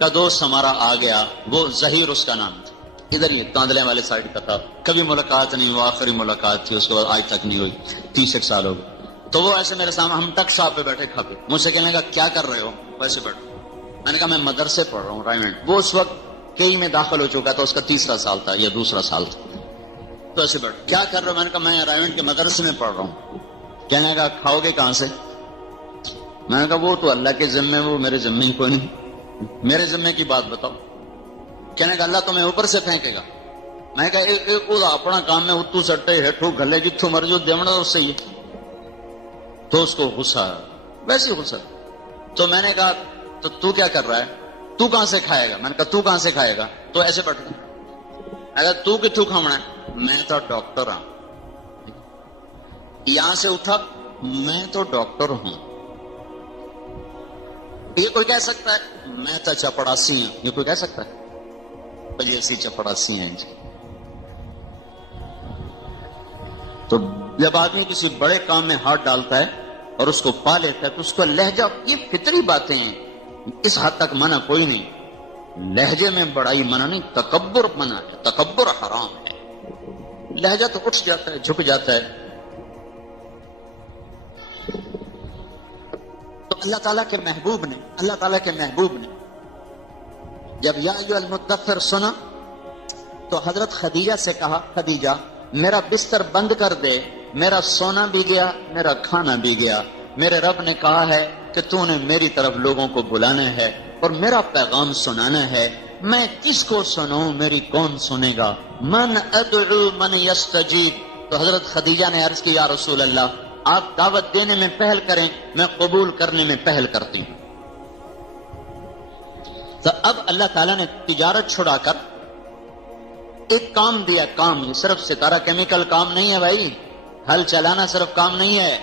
کا دوست ہمارا آ گیا، وہ ظہیر اس کا نام تھا، ادھر ہی تاندلے والے سائڈ کا تھا، کبھی ملاقات نہیں، وہ آخری ملاقات تھی، اس کے بعد آج تک نہیں ہوئی، 30 سال ہو گئے۔ تو وہ ایسے میرے سامنے، ہم تک شاپ پہ بیٹھے کھاتے، مجھ سے کہنے کا کیا کر رہے ہو؟ ویسے بیٹھو۔ میں نے کہا میں مدرسے پڑھ رہا ہوں رائمنڈ، وہ اس وقت کئی میں داخل ہو چکا تھا، اس کا 3 سال تھا یا 2 سال تھا، تو ایسے بیٹھو۔ کیا کر رہے ہو؟ میں نے کہا میں رائمنڈ کے مدرسے میں پڑھ رہا ہوں۔ کہنے کا کھاؤ گے کہاں سے؟ میں نے کہا وہ تو اللہ کے ذمے، وہ میرے ذمے ہی کوئی نہیں، میرے ذمے کی بات بتاؤ۔ کہنے کا اللہ تمہیں اوپر سے پھینکے گا۔ میں نے کہا اپنا کام میں اتو سٹے ہیٹھو گلے جتھو مرجو دیونا اس سے ہی، تو اس کو غصہ، ویسے غصہ۔ تو میں نے کہا تو کیا کر رہا ہے؟ تو کہاں سے کھائے گا؟ میں نے کہا تو کہاں سے کھائے گا؟ تو ایسے بیٹھ گیا۔ اگر تو کتوں کھاونا ہے؟ میں تو ڈاکٹر ہوں۔ یہاں سے اٹھا، میں تو ڈاکٹر ہوں۔ یہ کوئی کہہ سکتا ہے میں تو چپڑاسی ہوں؟ یہ کوئی کہہ سکتا ہے؟ جی ایسی چپڑاسی ہیں جی۔ تو جب آدمی کسی بڑے کام میں ہاتھ ڈالتا ہے اور اس کو پا لیتا ہے تو اس کا لہجہ، یہ فطری باتیں ہیں، اس حد تک منع کوئی نہیں، لہجے میں بڑائی منع نہیں، تکبر منع ہے، تکبر حرام ہے۔ لہجہ تو اٹھ جاتا ہے، جھک جاتا ہے۔ تو اللہ تعالیٰ کے محبوب نے جب یا ایھا المدثر سنا تو حضرت خدیجہ سے کہا خدیجہ میرا بستر بند کر دے، میرا سونا بھی گیا، میرا کھانا بھی گیا، میرے رب نے کہا ہے کہ تو نے میری طرف لوگوں کو بلانا ہے اور میرا پیغام سنانا ہے، میں کس کو سناؤں، میری کون سنے گا؟ من ادعو من یستجیب۔ تو حضرت خدیجہ نے عرض کی یا رسول اللہ آپ دعوت دینے میں پہل کریں، میں قبول کرنے میں پہل کرتی ہوں۔ تو اب اللہ تعالیٰ نے تجارت چھڑا کر ایک کام دیا، کام یہ صرف ستارہ کیمیکل کام نہیں ہے بھائی، ہل چلانا صرف کام نہیں ہے،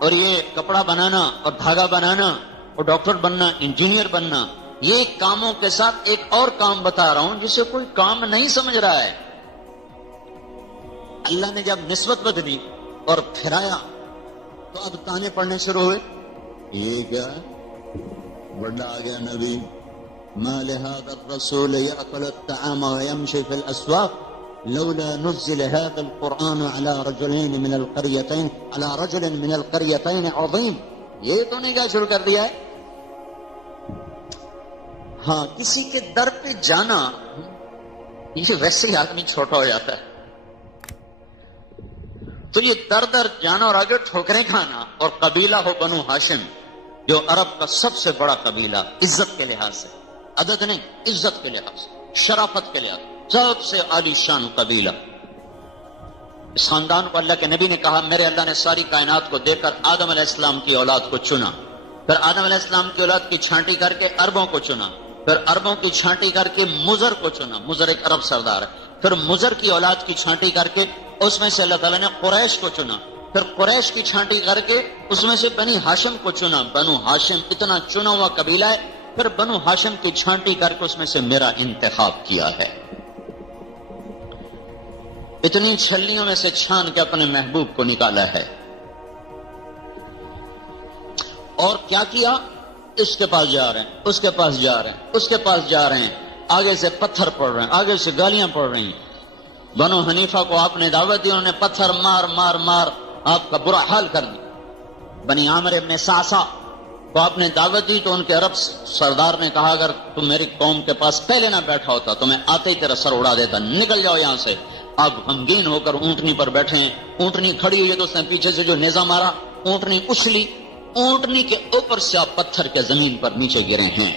اور یہ کپڑا بنانا اور دھاگا بنانا اور ڈاکٹر بننا، انجینئر بننا، یہ کاموں کے ساتھ ایک اور کام بتا رہا ہوں جسے کوئی کام نہیں سمجھ رہا ہے۔ اللہ نے جب نسبت بدلی اور پھرایا تو اب تانے پڑنے شروع ہوئے، یہ کیا بڑا آ گیا نبی، ما لهذا الرسول يأكل الطعام ويمشي في الأسواق لولا نزل هذا القرآن على رجل من القريتين عظيم۔ یہ تو نہیں کیا شروع کر دیا ہے؟ ہاں کسی کے در پہ جانا یہ ویسے ہی آدمی چھوٹا ہو جاتا ہے، تو یہ در در جانا اور آگے ٹھوکریں کھانا، اور قبیلہ ہو بنو ہاشم جو عرب کا سب سے بڑا قبیلہ عزت کے لحاظ سے، عدد نہیں عزت کے لحاظ سے، شرافت کے لحاظ سے سب سے عالی شان قبیلہ، اس خاندان کو اللہ کے نبی نے کہا میرے اللہ نے ساری کائنات کو دیکھ کر آدم علیہ السلام کی اولاد کو چنا، پھر آدم علیہ السلام کی اولاد کی چھانٹی کر کے عربوں کو چنا، پھر عربوں کی چھانٹی کر کے مضر کو چنا، مضر ایک عرب سردار ہے، پھر مضر کی اولاد کی چھانٹی کر کے اس میں سے اللہ تعالیٰ نے قریش کو چنا، پھر قریش کی چھانٹی کر کے اس میں سے بنی ہاشم کو چنا، بنو ہاشم اتنا چنا ہوا قبیلہ ہے، پھر بنو ہاشم کی چھانٹی کر کے اس میں سے میرا انتخاب کیا ہے، اتنی چھلیوں میں سے چھان کے اپنے محبوب کو نکالا ہے۔ اور کیا کیا؟ اس کے پاس جا رہے ہیں، اس کے پاس جا رہے ہیں، اس کے پاس جا رہے ہیں، آگے سے پتھر پڑ رہے ہیں، آگے سے گالیاں پڑ رہی ہیں۔ بنو حنیفہ کو آپ نے دعوت دی، انہوں نے پتھر مار مار مار آپ کا برا حال کر دیا۔ بنی عامر ابن سعصع تو آپ نے دعوت دی تو ان کے عرب سردار نے کہا اگر تم میری قوم کے پاس پہلے نہ بیٹھا ہوتا تو میں آتے ہی تیرا سر اڑا دیتا، نکل جاؤ یہاں سے۔ اب غمگین ہو کر اونٹنی پر بیٹھے ہیں، اونٹنی کھڑی ہوئی ہے تو اس نے پیچھے سے جو نیزہ مارا، اونٹنی اچھلی، اونٹنی کے اوپر سے آپ پتھر کے زمین پر نیچے گرے ہیں۔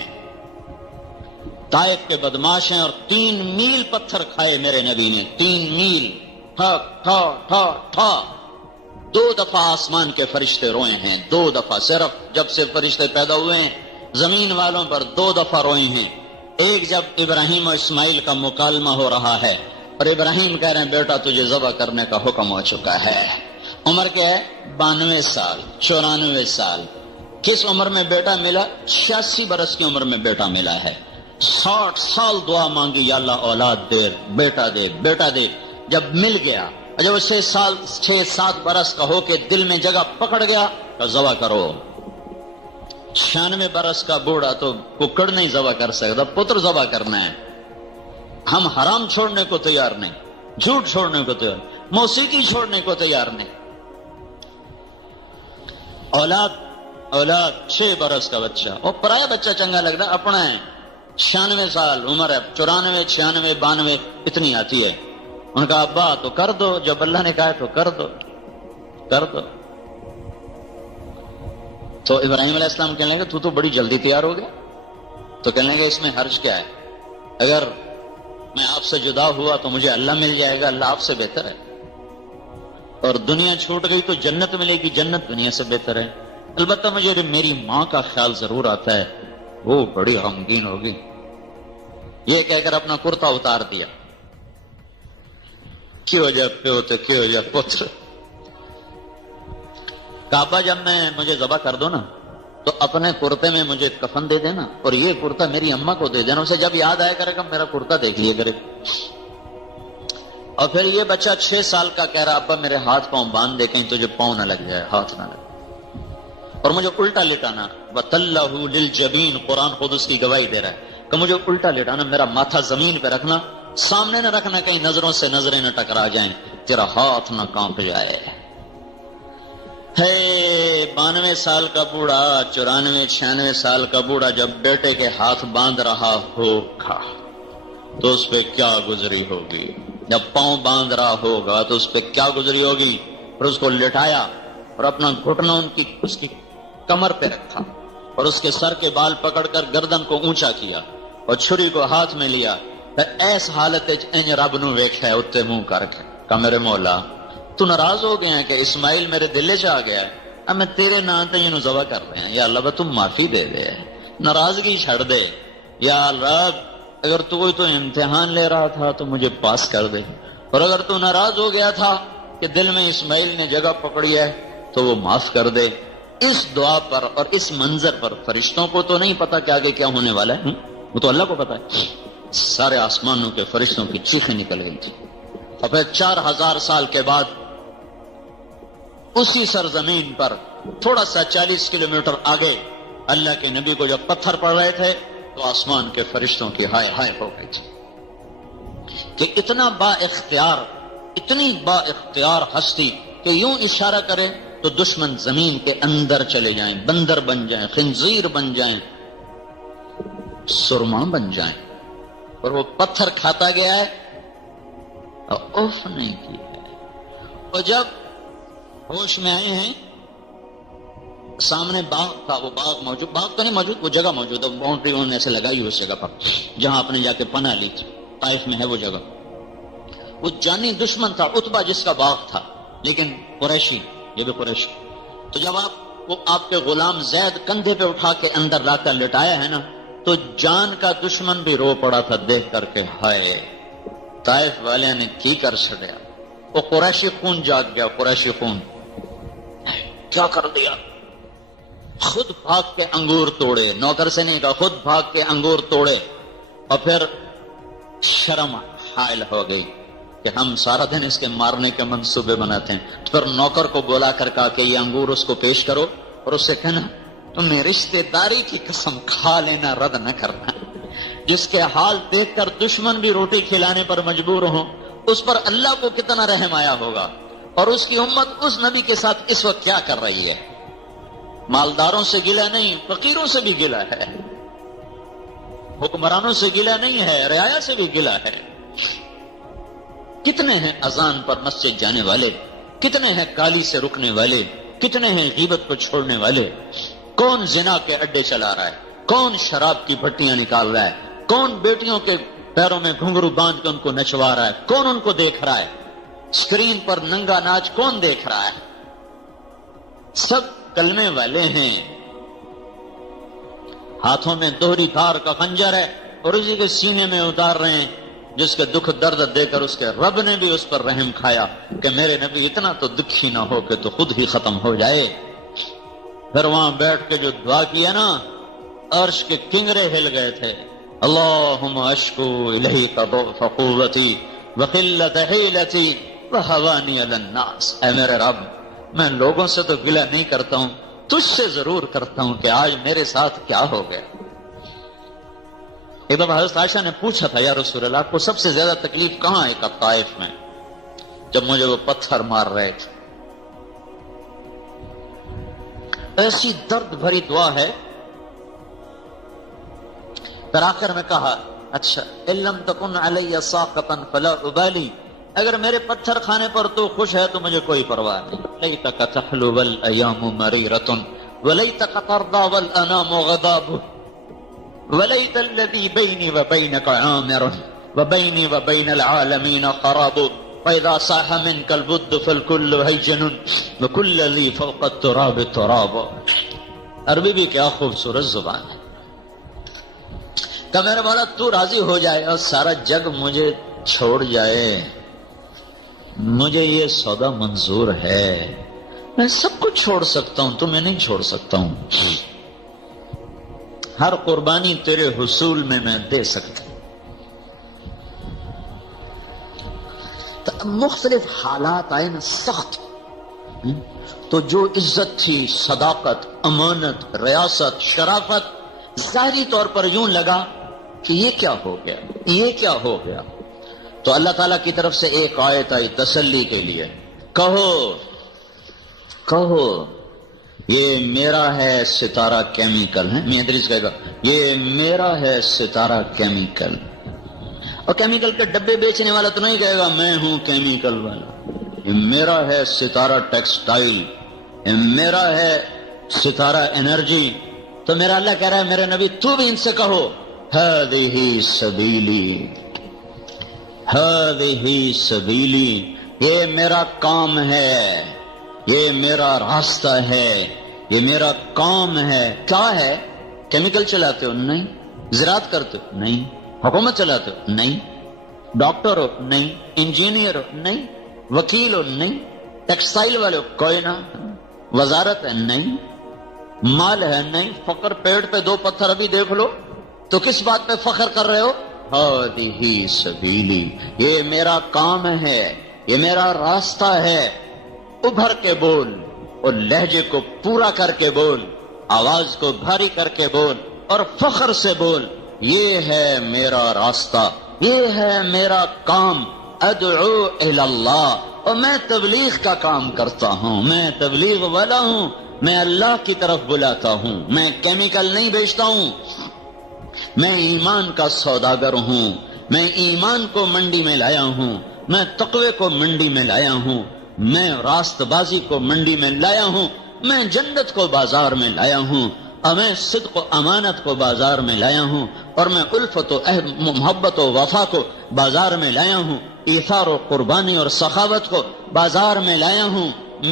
طائف کے بدماش ہیں اور 3 میل پتھر کھائے میرے نبی نے، 3 میل، ٹھا ٹھا ٹھا ٹھا۔ 2 دفعہ آسمان کے فرشتے روئے ہیں، 2 دفعہ، صرف جب سے فرشتے پیدا ہوئے ہیں زمین والوں پر 2 دفعہ روئے ہیں۔ ایک جب ابراہیم اور اسماعیل کا مکالمہ ہو رہا ہے اور ابراہیم کہہ رہے ہیں بیٹا تجھے ذبح کرنے کا حکم ہو چکا ہے، عمر کیا ہے 92 سال 94 سال، کس عمر میں بیٹا ملا؟ 86 برس کی عمر میں بیٹا ملا ہے۔ 60 سال دعا مانگی یا اللہ اولاد دے، بیٹا دے، بیٹا دے، جب مل گیا، جب 6-7 برس کا ہو کے دل میں جگہ پکڑ گیا تو ذبح کرو۔ 96 برس کا بوڑھا تو ککڑ نہیں ذبح کر سکتا، پتر ذبح کرنا ہے۔ ہم حرام چھوڑنے کو تیار نہیں، جھوٹ چھوڑنے کو تیار، موسیقی چھوڑنے کو تیار نہیں۔ اولاد 6 برس کا بچہ، اور پرایا بچہ چنگا لگ رہا اپنا ہے، 96 سال عمر ہے، 94 96 92 اتنی آتی ہے۔ ان کا ابا تو کر دو، جب اللہ نے کہا تو کر دو، کر دو۔ تو ابراہیم علیہ السلام کہنے لگے تو بڑی جلدی تیار ہو گیا، تو کہنے لگے اس میں حرج کیا ہے؟ اگر میں آپ سے جدا ہوا تو مجھے اللہ مل جائے گا، اللہ آپ سے بہتر ہے، اور دنیا چھوٹ گئی تو جنت ملے گی، جنت دنیا سے بہتر ہے۔ البتہ مجھے میری ماں کا خیال ضرور آتا ہے، وہ بڑی غمگین ہوگی۔ یہ کہہ کر اپنا کرتا اتار دیا، کی ہو جائے پیو تو کی ہو جائے پتر۔ کعبہ جب مجھے ذبح کر دو نا تو اپنے کرتے میں مجھے کفن دے دینا، اور یہ کرتا میری اماں کو دے دینا، اسے جب یاد آیا کرے گا میرا کرتا دیکھ لیے کرے۔ اور پھر یہ بچہ 6 سال کا کہہ رہا ابا میرے ہاتھ پاؤں باندھ دے کہیں تجھے پاؤں نہ لگ جائے، ہاتھ نہ لگ، اور مجھے الٹا لٹانا، وَتَلَّهُ لِلْجَبِينِ، قرآن خود اس کی گواہی دے رہا ہے کہ مجھے الٹا لٹانا، میرا ماتھا زمین پہ رکھنا، سامنے نہ رکھنا کہیں نظروں سے نظریں نہ ٹکرا جائیں، تیرا ہاتھ نہ کانپ جائے۔ ہے 92 سال کا بوڑھا، 94 96 سال کا بوڑھا جب بیٹے کے ہاتھ باندھ رہا ہوگا تو اس پہ کیا گزری ہوگی، جب پاؤں باندھ رہا ہوگا تو اس پہ کیا گزری ہوگی۔ اور اس کو لٹایا اور اپنا گھٹنا اس کی کمر پہ رکھا اور اس کے سر کے بال پکڑ کر گردن کو اونچا کیا اور چھری کو ہاتھ میں لیا، ایس حالت انج رب نو ویکھیا اتے منہ کر کے کہ میرے مولا تو ناراض ہو گیا ہے کہ اسماعیل میرے دل چ آ گیا ہے، اب میں تیرے نام تے اینو ذبح کر رہا ہوں، یا اللہ تم معافی دے دے، ناراضگی چھڑ دے، یا رب اگر تو کوئی تو امتحان لے رہا تھا تو مجھے پاس کر دے، اور اگر تو ناراض ہو گیا تھا کہ دل میں اسماعیل نے جگہ پکڑی ہے تو وہ معاف کر دے۔ اس دعا پر اور اس منظر پر فرشتوں کو تو نہیں پتا کہ آگے کیا ہونے والا ہے، وہ تو اللہ کو پتا ہے۔ سارے آسمانوں کے فرشتوں کی چیخیں نکل گئی تھی، اور پھر 4000 سال کے بعد اسی سرزمین پر تھوڑا سا 40 کلومیٹر آگے اللہ کے نبی کو جب پتھر پڑ رہے تھے تو آسمان کے فرشتوں کی ہائے ہائے ہو گئی تھی کہ اتنا با اختیار، اتنی با اختیار ہستی کہ یوں اشارہ کرے تو دشمن زمین کے اندر چلے جائیں، بندر بن جائیں، خنزیر بن جائیں، سرما بن جائیں، اور وہ پتھر کھاتا گیا ہے اور اوف نہیں کیا ہے۔ اور جب ہوش میں آئے ہیں سامنے باغ تھا، وہ باغ موجود، باغ تو نہیں موجود، وہ جگہ موجود ہے، باؤنڈری انہوں نے ایسے لگائی اس جگہ پر جہاں آپ نے جا کے پناہ لی تھی، طائف میں ہے وہ جگہ۔ وہ جانی دشمن تھا عتبہ جس کا باغ تھا، لیکن قریشی، یہ بھی قریشی۔ تو جب وہ آپ کے غلام زید کندھے پہ اٹھا کے اندر لا کر لٹایا ہے نا تو جان کا دشمن بھی رو پڑا تھا دیکھ کر کے ہائے طائف والے نے کی کر چھڑیا، وہ قریشی خون جاگ گیا، قریشی خون کیا کر دیا، خود بھاگ کے انگور توڑے، نوکر سے نہیں کہا، خود بھاگ کے انگور توڑے، اور پھر شرم حائل ہو گئی کہ ہم سارا دن اس کے مارنے کے منصوبے بناتے ہیں۔ پھر نوکر کو بولا کر کہا کہ یہ انگور اس کو پیش کرو اور اس سے کہنا تمہیں رشتے داری کی قسم کھا لینا، رد نہ کرنا۔ جس کے حال دیکھ کر دشمن بھی روٹی کھلانے پر مجبور ہوں، اس پر اللہ کو کتنا رحم آیا ہوگا، اور اس کی امت اس نبی کے ساتھ اس وقت کیا کر رہی ہے۔ مالداروں سے گلہ نہیں، فقیروں سے بھی گلہ ہے، حکمرانوں سے گلہ نہیں ہے، رعایا سے بھی گلہ ہے۔ کتنے ہیں اذان پر مسجد جانے والے، کتنے ہیں گالی سے رکنے والے، کتنے ہیں غیبت کو چھوڑنے والے؟ کون زنا کے اڈے چلا رہا ہے، کون شراب کی بھٹیاں نکال رہا ہے، کون بیٹیوں کے پیروں میں گھنگرو باندھ کے ان کو نچوا رہا ہے، کون ان کو دیکھ رہا ہے؟ اسکرین پر ننگا ناچ کون دیکھ رہا ہے؟ سب کلمے والے ہیں، ہاتھوں میں دوہری دھار کا خنجر ہے اور اسی کے سینے میں اتار رہے ہیں، جس کے دکھ درد دے کر اس کے رب نے بھی اس پر رحم کھایا کہ میرے نبی اتنا تو دکھی نہ ہو کہ تو خود ہی ختم ہو جائے۔ پھر وہاں بیٹھ کے جو دعا کیا نا، عرش کے کنگرے ہل گئے تھے۔ اللہم اشکو الیک ضعف قوتی وقلت حیلتی وہوانی علی الناس، اے میرے رب میں لوگوں سے تو گلہ نہیں کرتا ہوں، تجھ سے ضرور کرتا ہوں کہ آج میرے ساتھ کیا ہو گیا۔ ایک دفعہ حضرت عائشہ نے پوچھا تھا، یا رسول اللہ کو سب سے زیادہ تکلیف کہاں ہے؟ طائف میں، جب مجھے وہ پتھر مار رہے تھے۔ ایسی درد بھری دعا ہے۔ پھر آخر میں کہا، اچھا ان لم تکن علی ساخطا فلا ابالی، اگر میرے پتھر کھانے پر تو خوش ہے تو مجھے کوئی پرواہ نہیں۔ لیتک تحلو والایام مریرۃ ولیتک ترضی والانام غضاب ولیت الذی بینی وبینک عامر وبینی وبین العالمین خراب فاذا صاح منک الود فالکل ہیجن وکل ذی فوق التراب تراب۔ عربی بھی کیا خوبصورت زبان ہے۔ کہ میرے مولا تو راضی ہو جائے اور سارا جگ مجھے چھوڑ جائے، مجھے یہ سودا منظور ہے، میں سب کچھ چھوڑ سکتا ہوں، تمہیں نہیں چھوڑ سکتا ہوں۔ ہر قربانی تیرے حصول میں دے سکتا ہوں۔ مختلف حالات آئے نا سخت، تو جو عزت تھی، صداقت، امانت، ریاست، شرافت، ظاہری طور پر یوں لگا کہ یہ کیا ہو گیا، یہ کیا ہو گیا۔ تو اللہ تعالیٰ کی طرف سے ایک آیت آئی تسلی کے لیے، کہو کہو یہ میرا ہے ستارہ کیمیکل ہے۔ میاں ادریس کہے گا یہ میرا ہے ستارہ کیمیکل، اور کیمیکل کے ڈبے بیچنے والا تو نہیں کہے گا میں ہوں کیمیکل والا، یہ میرا ہے ستارہ ٹیکسٹائل، یہ میرا ہے ستارہ انرجی۔ تو میرا اللہ کہہ رہا ہے میرے نبی تو بھی ان سے کہو ہذہ سبیلی، ہذہ سبیلی، یہ میرا کام ہے، یہ میرا راستہ ہے، یہ میرا کام ہے۔ کیا ہے؟ کیمیکل چلاتے ہو؟ نہیں۔ زراعت کرتے ہو؟ نہیں۔ حکومت چلاتے ہو؟ نہیں۔ ڈاکٹر ہو؟ نہیں۔ انجینئر ہو؟ نہیں۔ وکیل ہو؟ نہیں۔ ٹیکسٹائل والے ہو؟ کوئی نہ۔ وزارت ہے؟ نہیں۔ مال ہے؟ نہیں۔ فقر پیٹ پہ دو پتھر ابھی دیکھ لو تو کس بات پہ فخر کر رہے ہو؟ ہذہ سبیلی، یہ میرا کام ہے، یہ میرا راستہ ہے۔ ابھر کے بول اور لہجے کو پورا کر کے بول، آواز کو بھاری کر کے بول اور فخر سے بول، یہ ہے میرا راستہ، یہ ہے میرا کام۔ ادعو الی اللہ، اور میں تبلیغ کا کام کرتا ہوں، میں تبلیغ والا ہوں، میں اللہ کی طرف بلاتا ہوں، میں کیمیکل نہیں بیچتا ہوں، میں ایمان کا سوداگر ہوں، میں ایمان کو منڈی میں لایا ہوں، میں تقوی کو منڈی میں لایا ہوں، میں راست بازی کو منڈی میں لایا ہوں، میں جنت کو بازار میں لایا ہوں، اور میں صدق و امانت کو بازار میں لایا ہوں، اور میں الفت و محبت و وفا کو بازار میں لایا ہوں، ایثار و قربانی اور سخاوت کو بازار میں لایا ہوں۔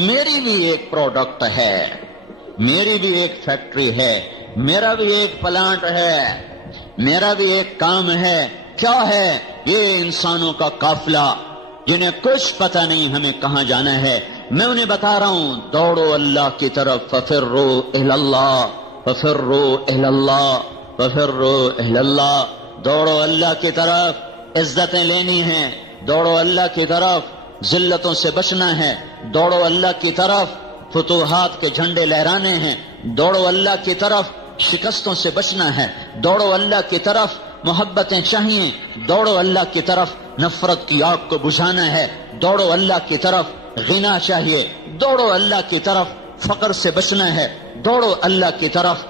میری بھی ایک پروڈکٹ ہے، میری بھی ایک فیکٹری ہے، میرا بھی ایک پلانٹ ہے، میرا بھی ایک کام ہے۔ کیا ہے؟ یہ انسانوں کا قافلہ جنہیں کچھ پتہ نہیں ہمیں کہاں جانا ہے، میں انہیں بتا رہا ہوں دوڑو اللہ کی طرف، ففروا الی اللہ، ففروا الی اللہ، ففروا الی اللہ، دوڑو اللہ کی طرف۔ عزتیں لینی ہیں، دوڑو اللہ کی طرف۔ ذلتوں سے بچنا ہے، دوڑو اللہ کی طرف۔ فتوحات کے جھنڈے لہرانے ہیں، دوڑو اللہ کی طرف۔ شکستوں سے بچنا ہے، دوڑو اللہ کی طرف۔ محبتیں چاہیے، دوڑو اللہ کی طرف۔ نفرت کی آگ کو بجھانا ہے، دوڑو اللہ کی طرف۔ غنا چاہیے، دوڑو اللہ کی طرف۔ فقر سے بچنا ہے، دوڑو اللہ کی طرف،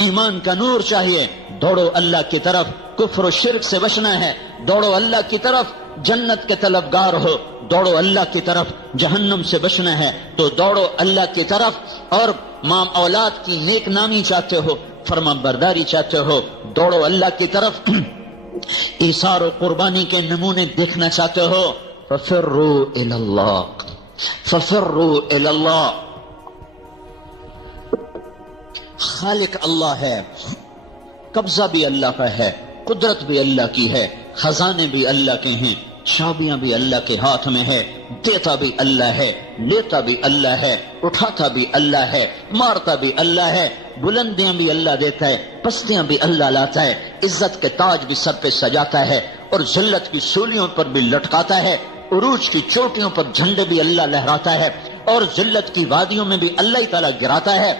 ایمان کا نور چاہیے، دوڑو اللہ کی طرف، کفر و شرک سے بچنا ہے، دوڑو اللہ کی طرف، جنت کے طلبگار ہو، دوڑو اللہ کی طرف، جہنم سے بچنا ہے تو دوڑو اللہ کی طرف، اور ماں اولاد کی نیک نامی چاہتے ہو، فرما برداری چاہتے ہو، دوڑو اللہ کی طرف، ایثار و قربانی کے نمونے دیکھنا چاہتے ہو، ففروا الی اللہ، ففروا الی اللہ۔ خالق اللہ ہے، قبضہ بھی اللہ کا ہے، قدرت بھی اللہ کی ہے، خزانے بھی اللہ کے ہیں، چابیاں بھی اللہ کے ہاتھ میں ہے، دیتا بھی اللہ ہے، لیتا بھی اللہ ہے، اٹھاتا بھی اللہ ہے، مارتا بھی اللہ ہے، بلندیاں بھی اللہ دیتا ہے، پستیاں بھی اللہ لاتا ہے، عزت کے تاج بھی سر پہ سجاتا ہے اور ذلت کی سولیوں پر بھی لٹکاتا ہے، عروج کی چوٹیوں پر جھنڈے بھی اللہ لہراتا ہے اور ذلت کی وادیوں میں بھی اللہ ہی تعالیٰ گراتا ہے،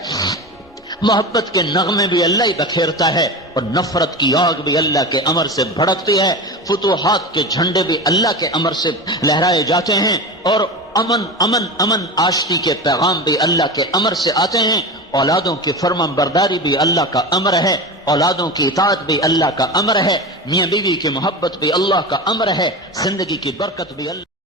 محبت کے نغمے بھی اللہ ہی بکھیرتا ہے اور نفرت کی آگ بھی اللہ کے امر سے بھڑکتی ہے، فتوحات کے جھنڈے بھی اللہ کے امر سے لہرائے جاتے ہیں اور امن امن امن عاشقی کے پیغام بھی اللہ کے امر سے آتے ہیں، اولادوں کی فرما برداری بھی اللہ کا امر ہے، اولادوں کی اطاعت بھی اللہ کا امر ہے، میاں بیوی کی محبت بھی اللہ کا امر ہے، زندگی کی برکت بھی اللہ